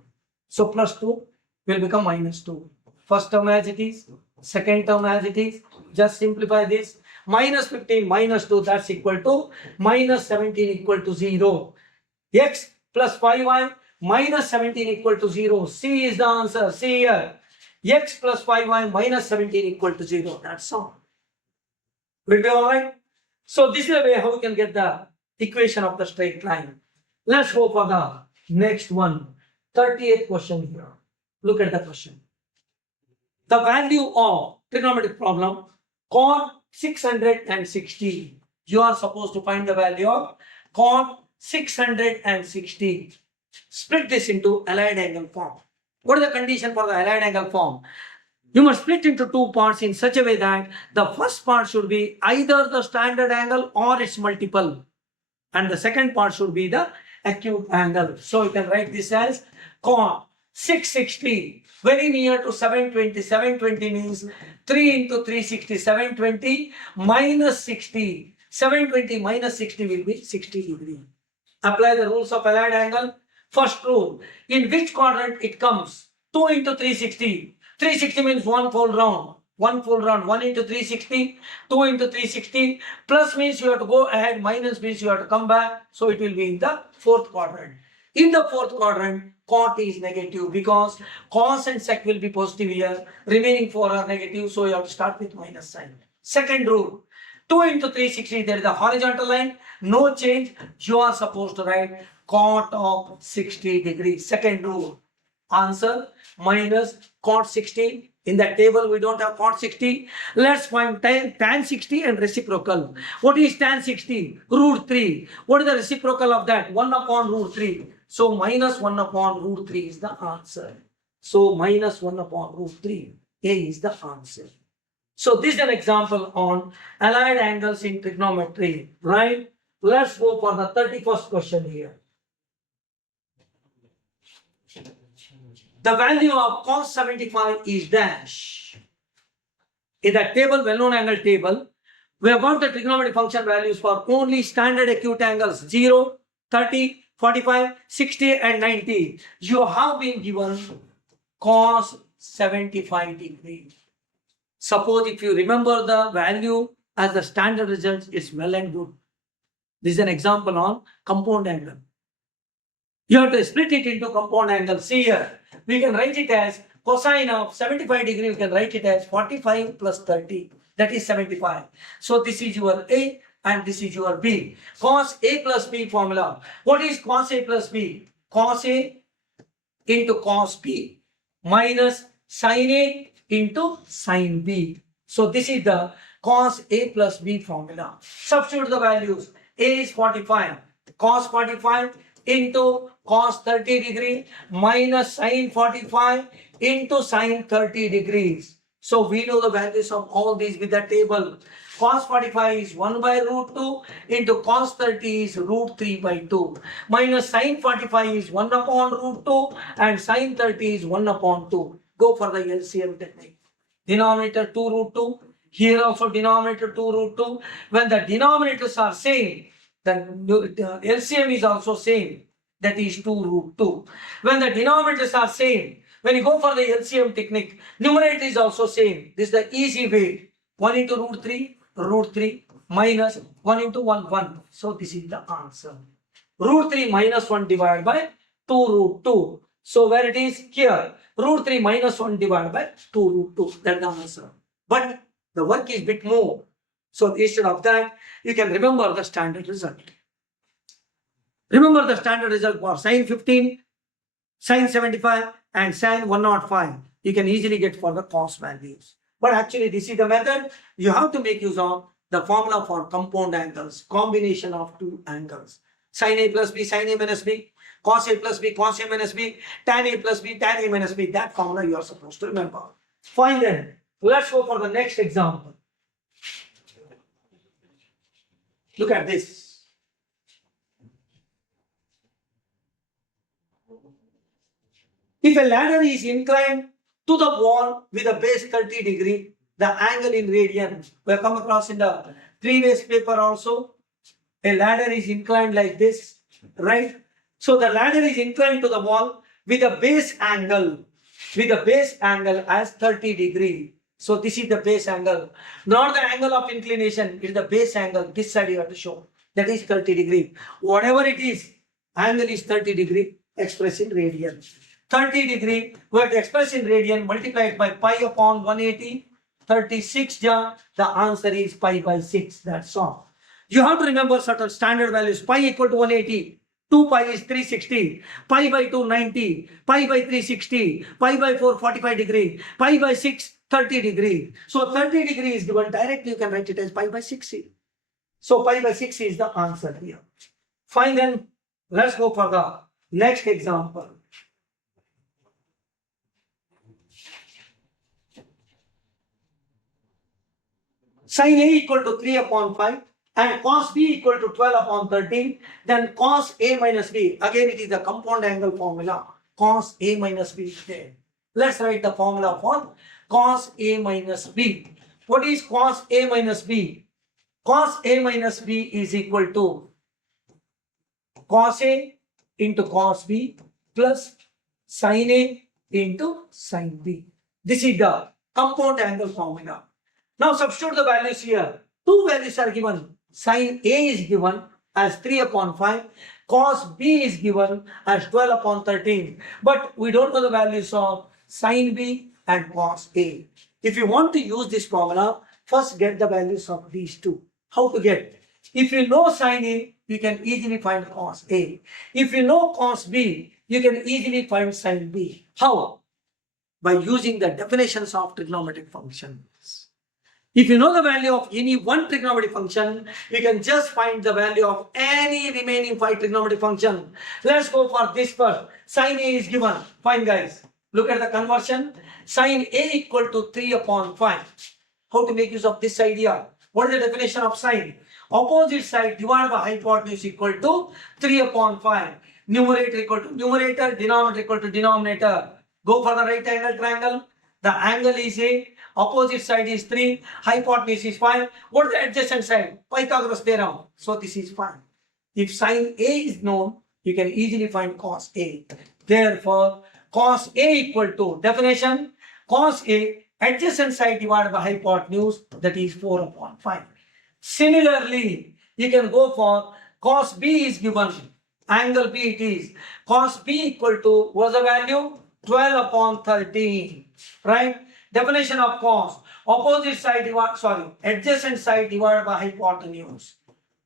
So plus 2 will become minus 2. First term as it is, second term as it is. Just simplify this. Minus 15 minus 2, that's equal to minus 17 equal to 0. X plus 5y minus 17 equal to 0. C is the answer. See here. X plus 5y minus 17 equal to 0. That's all. Will be alright? So this is the way how we can get the equation of the straight line. Let's go for the next one. 38th question here. Look at the question. The value of trigonometric problem cot 660. You are supposed to find the value of cot 660. Split this into allied angle form. What is the condition for the allied angle form? You must split into two parts in such a way that the first part should be either the standard angle or its multiple, and the second part should be the acute angle. So you can write this as cot 660, very near to 720. 720 means 3 into 360, 720 minus 60. 720 minus 60 will be 60 degree. Apply the rules of allied angle. First rule, in which quadrant it comes? 2 into 360. 360 means one full round. 1 full round. 1 into 360, 2 into 360. Plus means you have to go ahead, minus means you have to come back. So it will be in the fourth quadrant. In the fourth quadrant, cot is negative because cos and sec will be positive here. Remaining 4 are negative, so you have to start with minus sign. Second rule, 2 into 360, there is a horizontal line, no change. You are supposed to write cot of 60 degrees. Second rule, answer minus cot 60. In that table, we don't have cot 60. Let's find tan 60 and reciprocal. What is tan 60? Root 3. What is the reciprocal of that? 1 upon root 3. So minus 1 upon root 3 is the answer. So minus 1 upon root 3. A is the answer. So this is an example on allied angles in trigonometry, right? Let's go for the 31st question here. The value of cos 75 is dash. In that table, well-known angle table, we have got the trigonometric function values for only standard acute angles 0, 30, 45, 60 and 90. You have been given cos 75 degree. Suppose if you remember the value as the standard result, is well and good. This is an example on compound angle. You have to split it into compound angle. See here, we can write it as cosine of 75 degree, we can write it as 45 plus 30, that is 75. So this is your A and this is your B. Cos A plus B formula. What is cos A plus B? Cos A into cos B minus sin A into sin B. So this is the cos A plus B formula. Substitute the values. A is 45, cos 45 into cos 30 degree minus sin 45 into sin 30 degrees. So we know the values of all these with the table. Cos 45 is 1 by root 2 into cos 30 is root 3 by 2 minus sin 45 is 1 upon root 2 and sin 30 is 1 upon 2. Go for the LCM technique. Denominator 2 root 2. Here also denominator 2 root 2. When the denominators are same, then the LCM is also same. That is 2 root 2. When the denominators are same, when you go for the LCM technique, numerator is also same. This is the easy way. 1 into root 3 minus 1 into 1, 1. So this is the answer. Root 3 minus 1 divided by 2 root 2. So where it is here, root 3 minus 1 divided by 2 root 2. That's the answer. But the work is bit more. So instead of that, you can remember the standard result. Remember the standard result for sin 15, sin 75 and sin 105. You can easily get for the cos values. But actually this is the method. You have to make use of the formula for compound angles, combination of two angles. Sin A plus B, sin A minus B, cos A plus B, cos A minus B, tan A plus B, tan A minus B. That formula you are supposed to remember. Fine then. Let's go for the next example. Look at this. If a ladder is inclined to the wall with a base 30 degree, the angle in radian, we have come across in the previous paper also, a ladder is inclined like this, right? So the ladder is inclined to the wall with a base angle as 30 degree. So this is the base angle, not the angle of inclination, it is the base angle. This side you have to show, that is 30 degree. Whatever it is, angle is 30 degree, express in radian. 30 degree, we have to express in radian, multiply it by pi upon 180, 36 ja, the answer is pi by 6, that's all. You have to remember certain standard values. Pi equal to 180, 2 pi is 360, pi by 2 90, pi by 360, pi by 4 45 degree, pi by 6 30 degree. So 30 degree is given directly, you can write it as pi by 60. So pi by 6 is the answer here. Fine then, let's go for the next example. Sin A equal to 3 upon 5 and cos B equal to 12 upon 13, then cos A minus B, again it is the compound angle formula, cos A minus B is there. Let's write the formula for cos A minus B. What is cos A minus B? Cos A minus B is equal to cos A into cos B plus sin A into sin B. This is the compound angle formula. Now substitute the values here. Two values are given. Sin A is given as 3 upon 5. Cos B is given as 12 upon 13. But we don't know the values of sin B and cos A. If you want to use this formula, first get the values of these two. How to get? If you know sin A, you can easily find cos A. If you know cos B, you can easily find sin B. How? By using the definitions of trigonometric functions. If you know the value of any one trigonometric function, you can just find the value of any remaining 5 trigonometric function. Let's go for this first. Sin A is given. Fine guys. Look at the conversion. Sin A equal to 3 upon 5. How to make use of this idea? What is the definition of sin? Opposite side divided by hypotenuse equal to 3 upon 5. Numerator equal to numerator, denominator equal to denominator. Go for the right angle triangle. The angle is A, opposite side is 3, hypotenuse is 5. What is the adjacent side? Pythagoras theorem. So this is 5. If sine A is known, you can easily find cos A. Therefore, cos A equal to, definition, cos A, adjacent side divided by hypotenuse, that is 4 upon 5. Similarly, you can go for cos B is given, angle B it is, cos B equal to, what's the value? 12 upon 13, right? Definition of cos, opposite side divided, adjacent side divided by hypotenuse.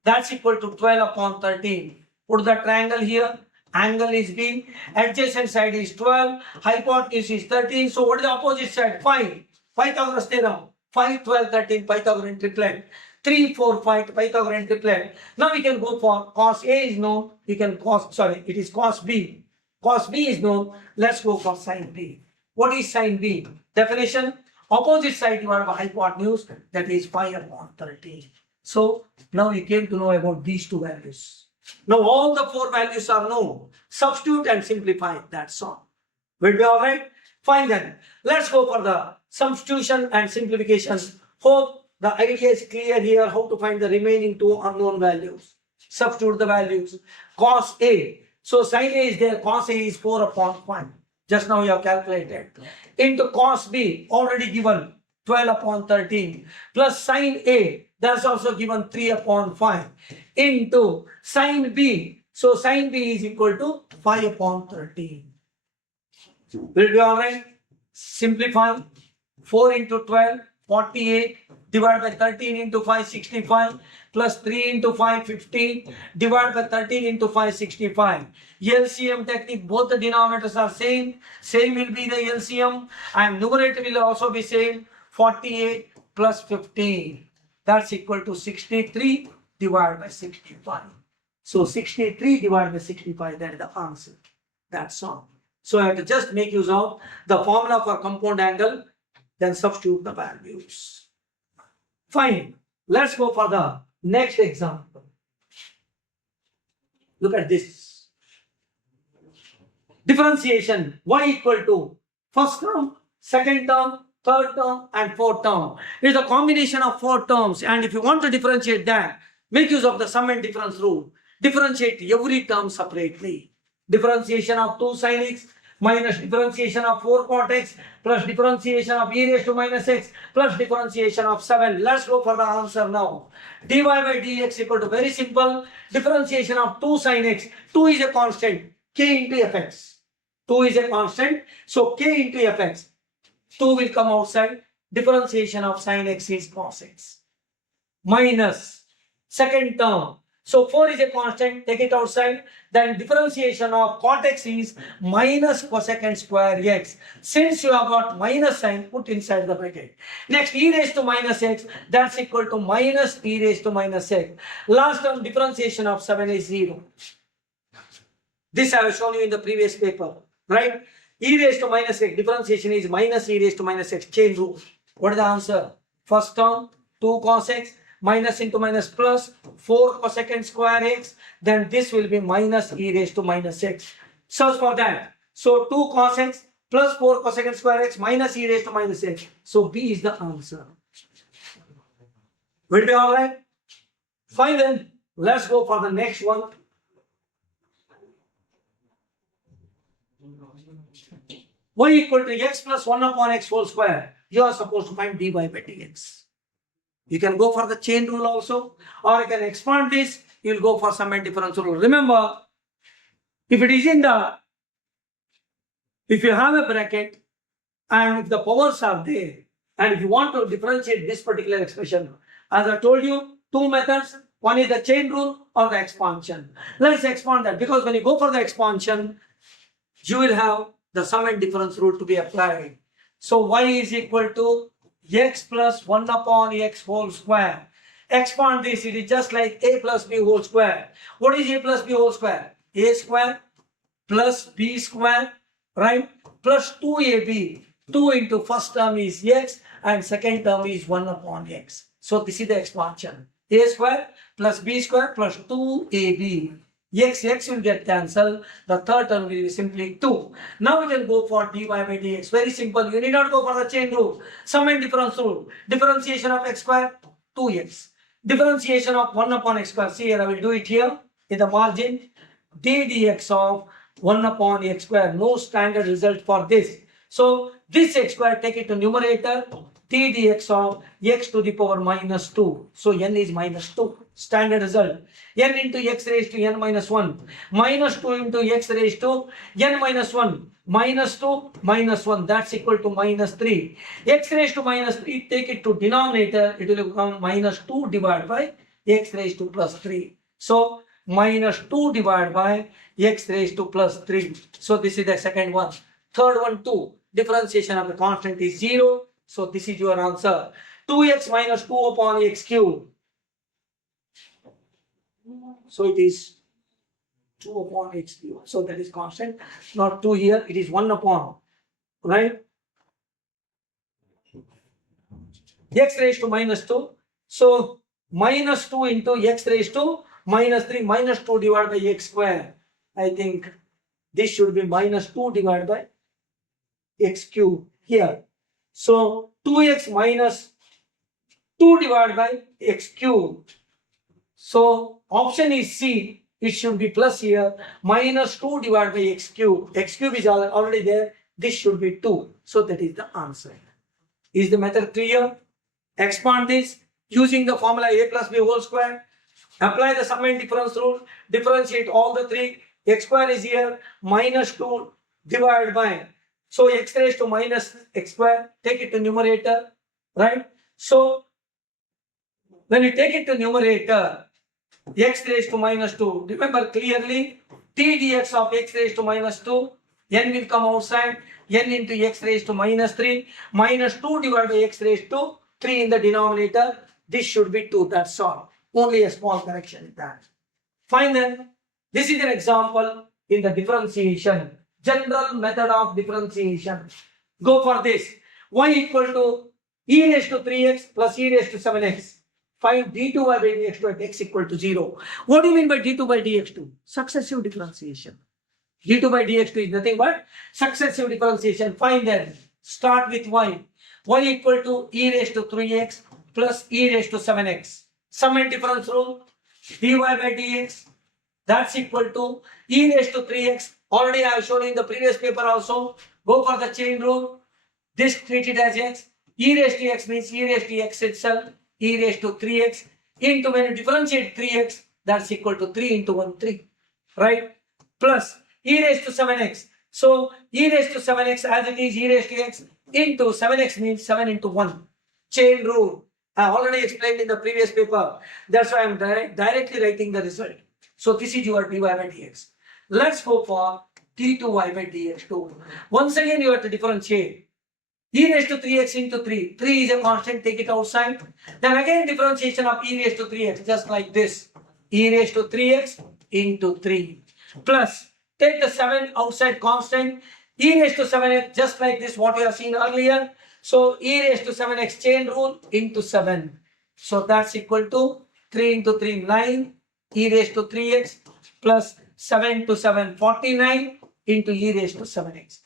That's equal to 12 upon 13. Put the triangle here, angle is B, adjacent side is 12, hypotenuse is 13. So what is the opposite side? 5. Pythagoras theorem, 5, 12, 13, Pythagorean triplet. 3, 4, 5, Pythagorean triplet. Now we can go for cos A is known, it is cos B. Cos B is known, let's go for sin B. What is sin B? Definition, opposite side divided by hypotenuse, that is 5 upon 13. So now you came to know about these two values. Now all the 4 values are known. Substitute and simplify, that's all. Will be alright? Fine then. Let's go for the substitution and simplification. Hope the idea is clear here how to find the remaining 2 unknown values. Substitute the values. Cos A. So sin A is there, cos A is 4 upon 5. Just now you have calculated. Into cos B, already given 12 upon 13. Plus sin A, that's also given 3 upon 5. Into sin B. So sin B is equal to 5 upon 13. Will it be alright? Simplify. 4 into 12, 48. Divided by 13 into 5, 65. Plus 3 into 5, 15. Divided by 13 into 5, 65. LCM technique, both the denominators are same. Same will be the LCM. And numerator will also be same. 48 plus 15. That's equal to 63 divided by 65. So 63 divided by 65, that is the answer. That's all. So I have to just make use of the formula for compound angle, then substitute the values. Fine. Let's go for the next example. Look at this. Differentiation, y equal to first term, second term, third term and fourth term. It is a combination of 4 terms, and if you want to differentiate that, make use of the sum and difference rule. Differentiate every term separately. Differentiation of 2 sin x minus differentiation of 4 cot x plus differentiation of e raised to minus x plus differentiation of 7. Let's go for the answer now. Dy by dx equal to, very simple, differentiation of 2 sin x. 2 is a constant, k into fx. 2 is a constant, so k into fx. 2 will come outside. Differentiation of sin x is cos x. Minus second term. So 4 is a constant, take it outside. Then differentiation of cot x is minus cosecant square x. Since you have got minus sign, put inside the bracket. Next, e raised to minus x, that's equal to minus e raised to minus x. Last term, differentiation of 7 is 0. This I have shown you in the previous paper, right? E raised to minus x, differentiation is minus e raised to minus x, chain rule. What is the answer? First term, 2 cos x, minus into minus plus, 4 cosecant square x, then this will be minus e raised to minus x. Search for that. So 2 cos x plus 4 cosecant square x minus e raised to minus x. So B is the answer. Will it be alright? Fine then. Let's go for the next one. Y equal to x plus 1 upon x whole square. You are supposed to find dy by dx. You can go for the chain rule also, or you can expand this, you will go for sum and difference rule. Remember, if it is if you have a bracket and if the powers are there, and if you want to differentiate this particular expression, as I told you, 2 methods. One is the chain rule or the expansion. Let's expand that, because when you go for the expansion, you will have the sum and difference rule to be applied. So y is equal to x plus 1 upon x whole square. Expand this, it is just like a plus b whole square. What is a plus b whole square? A square plus b square, right? Plus 2ab. 2 into first term is x and second term is 1 upon x. So this is the expansion. a square plus b square plus 2ab. X will get cancelled. The third term will be simply 2. Now we can go for dy by dx. Very simple. You need not go for the chain rule. Sum and difference rule. Differentiation of x square, 2x. Differentiation of 1 upon x square. See here, I will do it here in the margin. D dx of 1 upon x square. No standard result for this. So this x square, take it to numerator. D dx of x to the power minus 2. So n is minus 2. Standard result. N into x raised to n minus 1. Minus 2 into x raised to n minus 1. Minus 2 minus 1. That's equal to minus 3. X raised to minus 3. Take it to denominator. It will become minus 2 divided by x raised to plus 3. So minus 2 divided by x raised to plus 3. So this is the second one. Third one, 2. Differentiation of the constant is 0. So this is your answer. 2x minus 2 upon x cube. So it is 2 upon x cube. So that is constant. Not 2 here. It is 1 upon. Right? X raised to minus 2. So minus 2 into x raised to minus 3. Minus 2 divided by x square. I think this should be minus 2 divided by x cube here. So 2x minus 2 divided by x cube. So option is C. It should be plus here. Minus 2 divided by x cube. X cube is already there. This should be 2. So that is the answer. Is the method clear? Expand this using the formula a plus b whole square. Apply the sum and difference rule. Differentiate all the three. X square is here. Minus 2 divided by. So x raised to minus x square, take it to numerator, right? So when you take it to numerator, x raised to minus 2, remember clearly, t dx of x raised to minus 2, n will come outside, n into x raised to minus 3, minus 2 divided by x raised to 3 in the denominator, this should be 2, that's all. Only a small correction in that. Fine then, this is an example in the differentiation. General method of differentiation. Go for this. Y equal to e raised to 3x plus e raised to 7x. Find d2 by dx2 at x equal to 0. What do you mean by d2 by dx2? Successive differentiation. d2 by dx2 is nothing but successive differentiation. Find that. Start with y. Y equal to e raised to 3x plus e raised to 7x. Sum and difference rule. dy by dx. That's equal to e raised to 3x. Already I have shown in the previous paper also. Go for the chain rule. This treated as x. E raised to x means e raised to x itself. E raised to 3x. Into when you differentiate 3x, that's equal to 3 into 1, 3. Right? Plus e raised to 7x. So e raised to 7x as it is e raised to x into 7x means 7 into 1. Chain rule. I already explained in the previous paper. That's why I am directly writing the result. So this is your dy by dx. Let's go for d2y by dx2. Once again, you have to differentiate. E raised to 3x into 3. 3 is a constant, take it outside. Then again differentiation of e raised to 3x, just like this. E raised to 3x into 3. Plus, take the 7 outside constant. E raised to 7x, just like this, what we have seen earlier. So, e raised to 7x chain rule into 7. So, that's equal to 3 into 3, 9. E raised to 3x plus 7 to 7, 49 into e raised to 7x.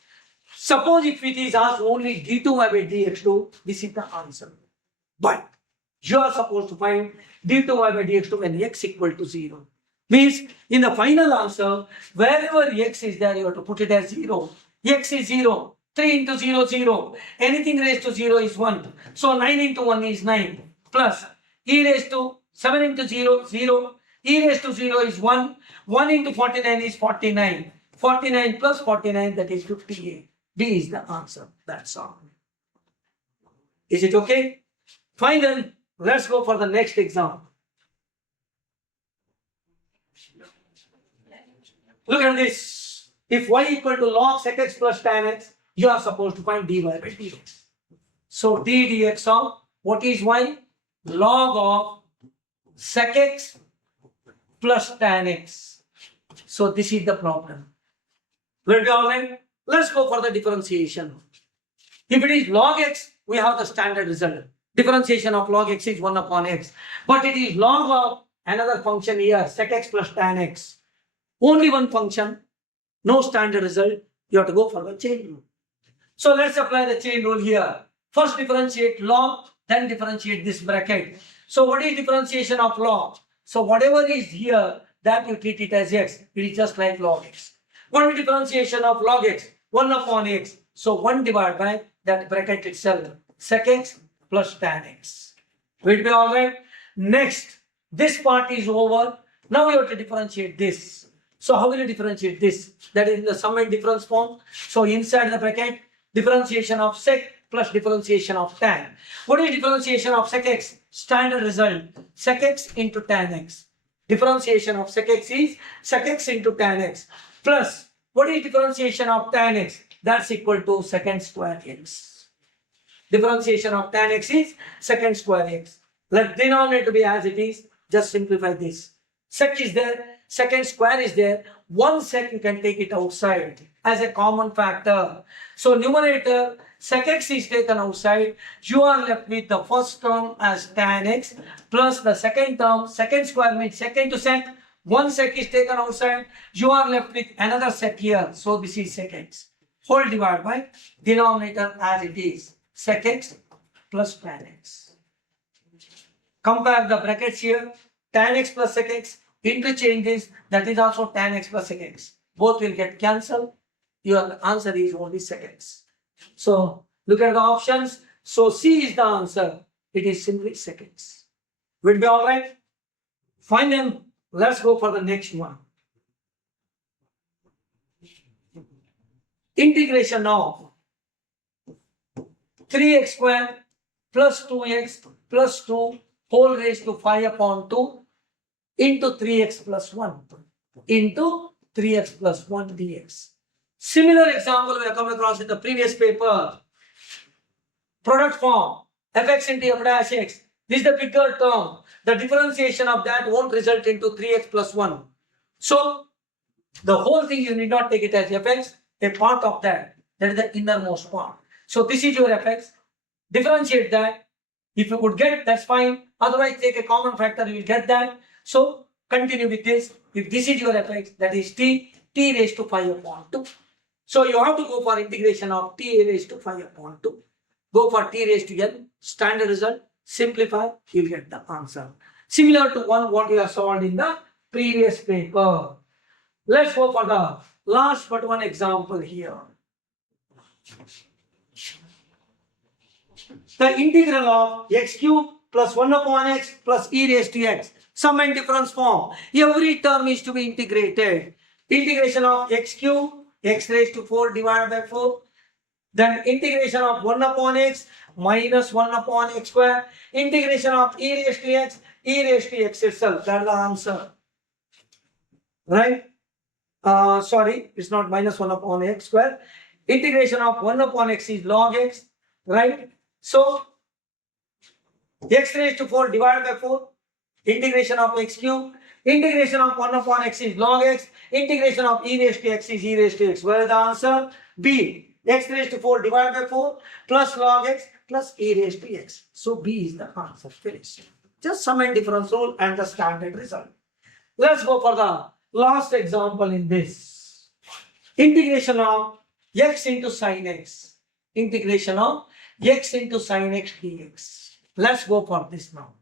Suppose if it is asked only d2 by dx2, this is the answer. But you are supposed to find d2 by dx2 when x equal to 0. Means in the final answer, wherever x is there, you have to put it as 0. X is 0. 3 into 0, 0. Anything raised to 0 is 1. So 9 into 1 is 9. Plus e raised to 7 into 0, 0. E raised to 0 is 1. 1 into 49 is 49. 49 plus 49, that is 58. B is the answer. That's all. Is it okay? Fine then. Let's go for the next example. Look at this. If y equal to log sec x plus tan x, you are supposed to find dy by dx. So d dx of what is y? Log of sec x plus tan x. So this is the problem. Will it be alright? Let's go for the differentiation. If it is log x, we have the standard result. Differentiation of log x is 1 upon x. But it is log of another function here, sec x plus tan x. Only one function, no standard result. You have to go for the chain rule. So let's apply the chain rule here. First differentiate log, then differentiate this bracket. So what is differentiation of log? So whatever is here, that you treat it as x. It is just like log x. What is differentiation of log x? 1 upon x. So 1 divided by that bracket itself. Sec x plus tan x. Will it be alright? Next, this part is over. Now you have to differentiate this. So how will you differentiate this? That is in the sum and difference form. So inside the bracket, differentiation of sec plus differentiation of tan. What is differentiation of sec x? Standard result, sec x into tan x. Differentiation of sec x is sec x into tan x. Plus, what is differentiation of tan x? That's equal to secant square x. Differentiation of tan x is secant square x. Let denominator be as it is. Just simplify this. Sec is there, secant square is there. 1 sec you can take it outside as a common factor. So numerator, sec x is taken outside. You are left with the first term as tan x plus the second term, secant square means secant to sec. 1 sec is taken outside. You are left with another sec here. So this is sec x. Whole divided by denominator as it is. Sec x plus tan x. Compare the brackets here. Tan x plus sec x. Interchange this. That is also tan x plus sec x. Both will get cancelled. Your answer is only sec x. So look at the options. So C is the answer. It is simply sec x. Will it be alright? Fine then. Let's go for the next one. Integration of 3x square plus 2x plus 2 whole raised to 5 upon 2 into 3x plus 1 into 3x plus 1 dx. Similar example we have come across in the previous paper. Product form fx into f dash x. This is the bigger term. The differentiation of that won't result into 3x plus 1. So the whole thing you need not take it as fx. A part of that is the innermost part. So this is your fx. Differentiate that. If you could get, that's fine. Otherwise, take a common factor, you will get that. So continue with this. If this is your fx, that is t raised to 5 upon 2. So you have to go for integration of t raised to 5 upon 2. Go for t raised to n. Standard result. Simplify, you will get the answer. Similar to what you have solved in the previous paper. Let's go for the last but one example here. The integral of x cube plus 1 upon x plus e raised to x. Sum and difference form. Every term is to be integrated. Integration of x cube, x raised to 4 divided by 4. Then integration of 1 upon x minus 1 upon x square. Integration of e raised to x itself. That's the answer. Right? Sorry, it's not minus 1 upon x square. Integration of 1 upon x is log x. Right? So, x raised to 4 divided by 4. Integration of x cube. Integration of 1 upon x is log x. Integration of e raised to x is e raised to x. Where is the answer? B. X raised to 4 divided by 4 plus log x plus e raised to x. So B is the answer. Finished. Just sum and difference rule and the standard result. Let's go for the last example in this. Integration of x into sin x. Integration of x into sin x dx. Let's go for this now.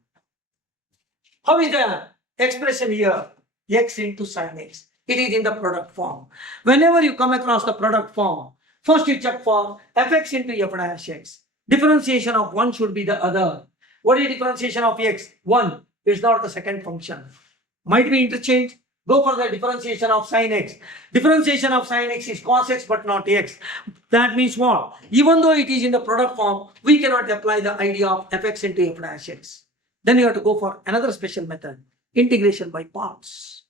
How is the expression here? X into sin x. It is in the product form. Whenever you come across the product form, first you check for fx into f dash x. Differentiation of one should be the other. What is differentiation of x? 1 is not the second function. Might be interchanged. Go for the differentiation of sin x. Differentiation of sin x is cos x but not x. That means what? Even though it is in the product form, we cannot apply the idea of fx into f dash x. Then you have to go for another special method. Integration by parts.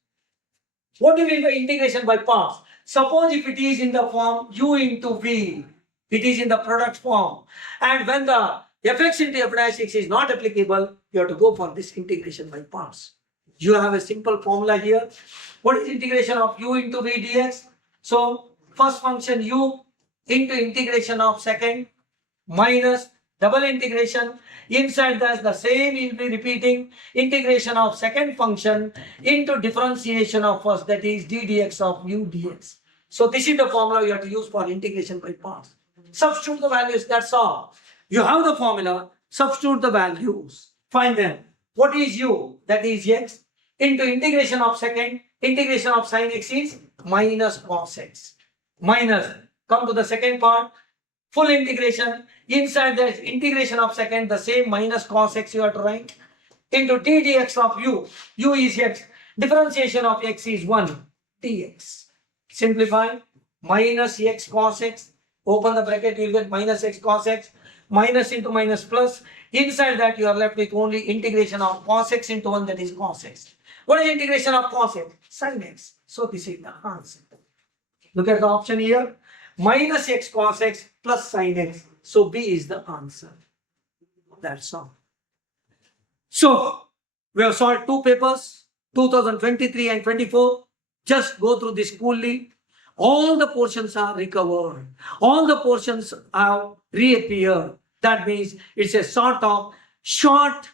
What do you mean by integration by parts? Suppose if it is in the form u into v, it is in the product form. And when the fx into f dash x is not applicable, you have to go for this integration by parts. You have a simple formula here. What is integration of u into v dx? So, first function u into integration of second minus double integration. Inside that, the same will be repeating integration of second function into differentiation of first, that is d dx of u dx. So this is the formula you have to use for integration by parts. Substitute the values, that's all. You have the formula, substitute the values, find them. What is u? That is x into integration of second, integration of sin x is minus cos x. Minus, come to the second part, full integration. Inside the integration of second, the same minus cos x you have to write into d dx of u. U is x. Differentiation of x is 1 dx. Simplify, minus x cos x. Open the bracket, you will get minus x cos x. Minus into minus plus. Inside that you are left with only integration of cos x into 1, that is cos x. What is integration of cos x? Sin x. So this is the answer. Look at the option here. Minus x cos x plus sin x. So B is the answer. That's all. So we have solved 2 papers, 2023 and 24. Just go through this coolly. All the portions are recovered. All the portions have reappeared. That means it's a sort of short,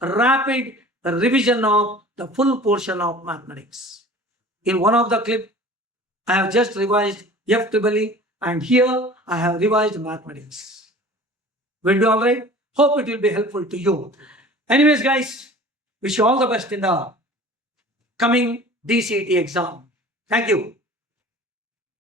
rapid revision of the full portion of mathematics. In one of the clip, I have just revised FEE, and here I have revised mathematics. Will be all right? Hope it will be helpful to you. Anyways, guys, wish you all the best in the coming DCET exam. Thank you.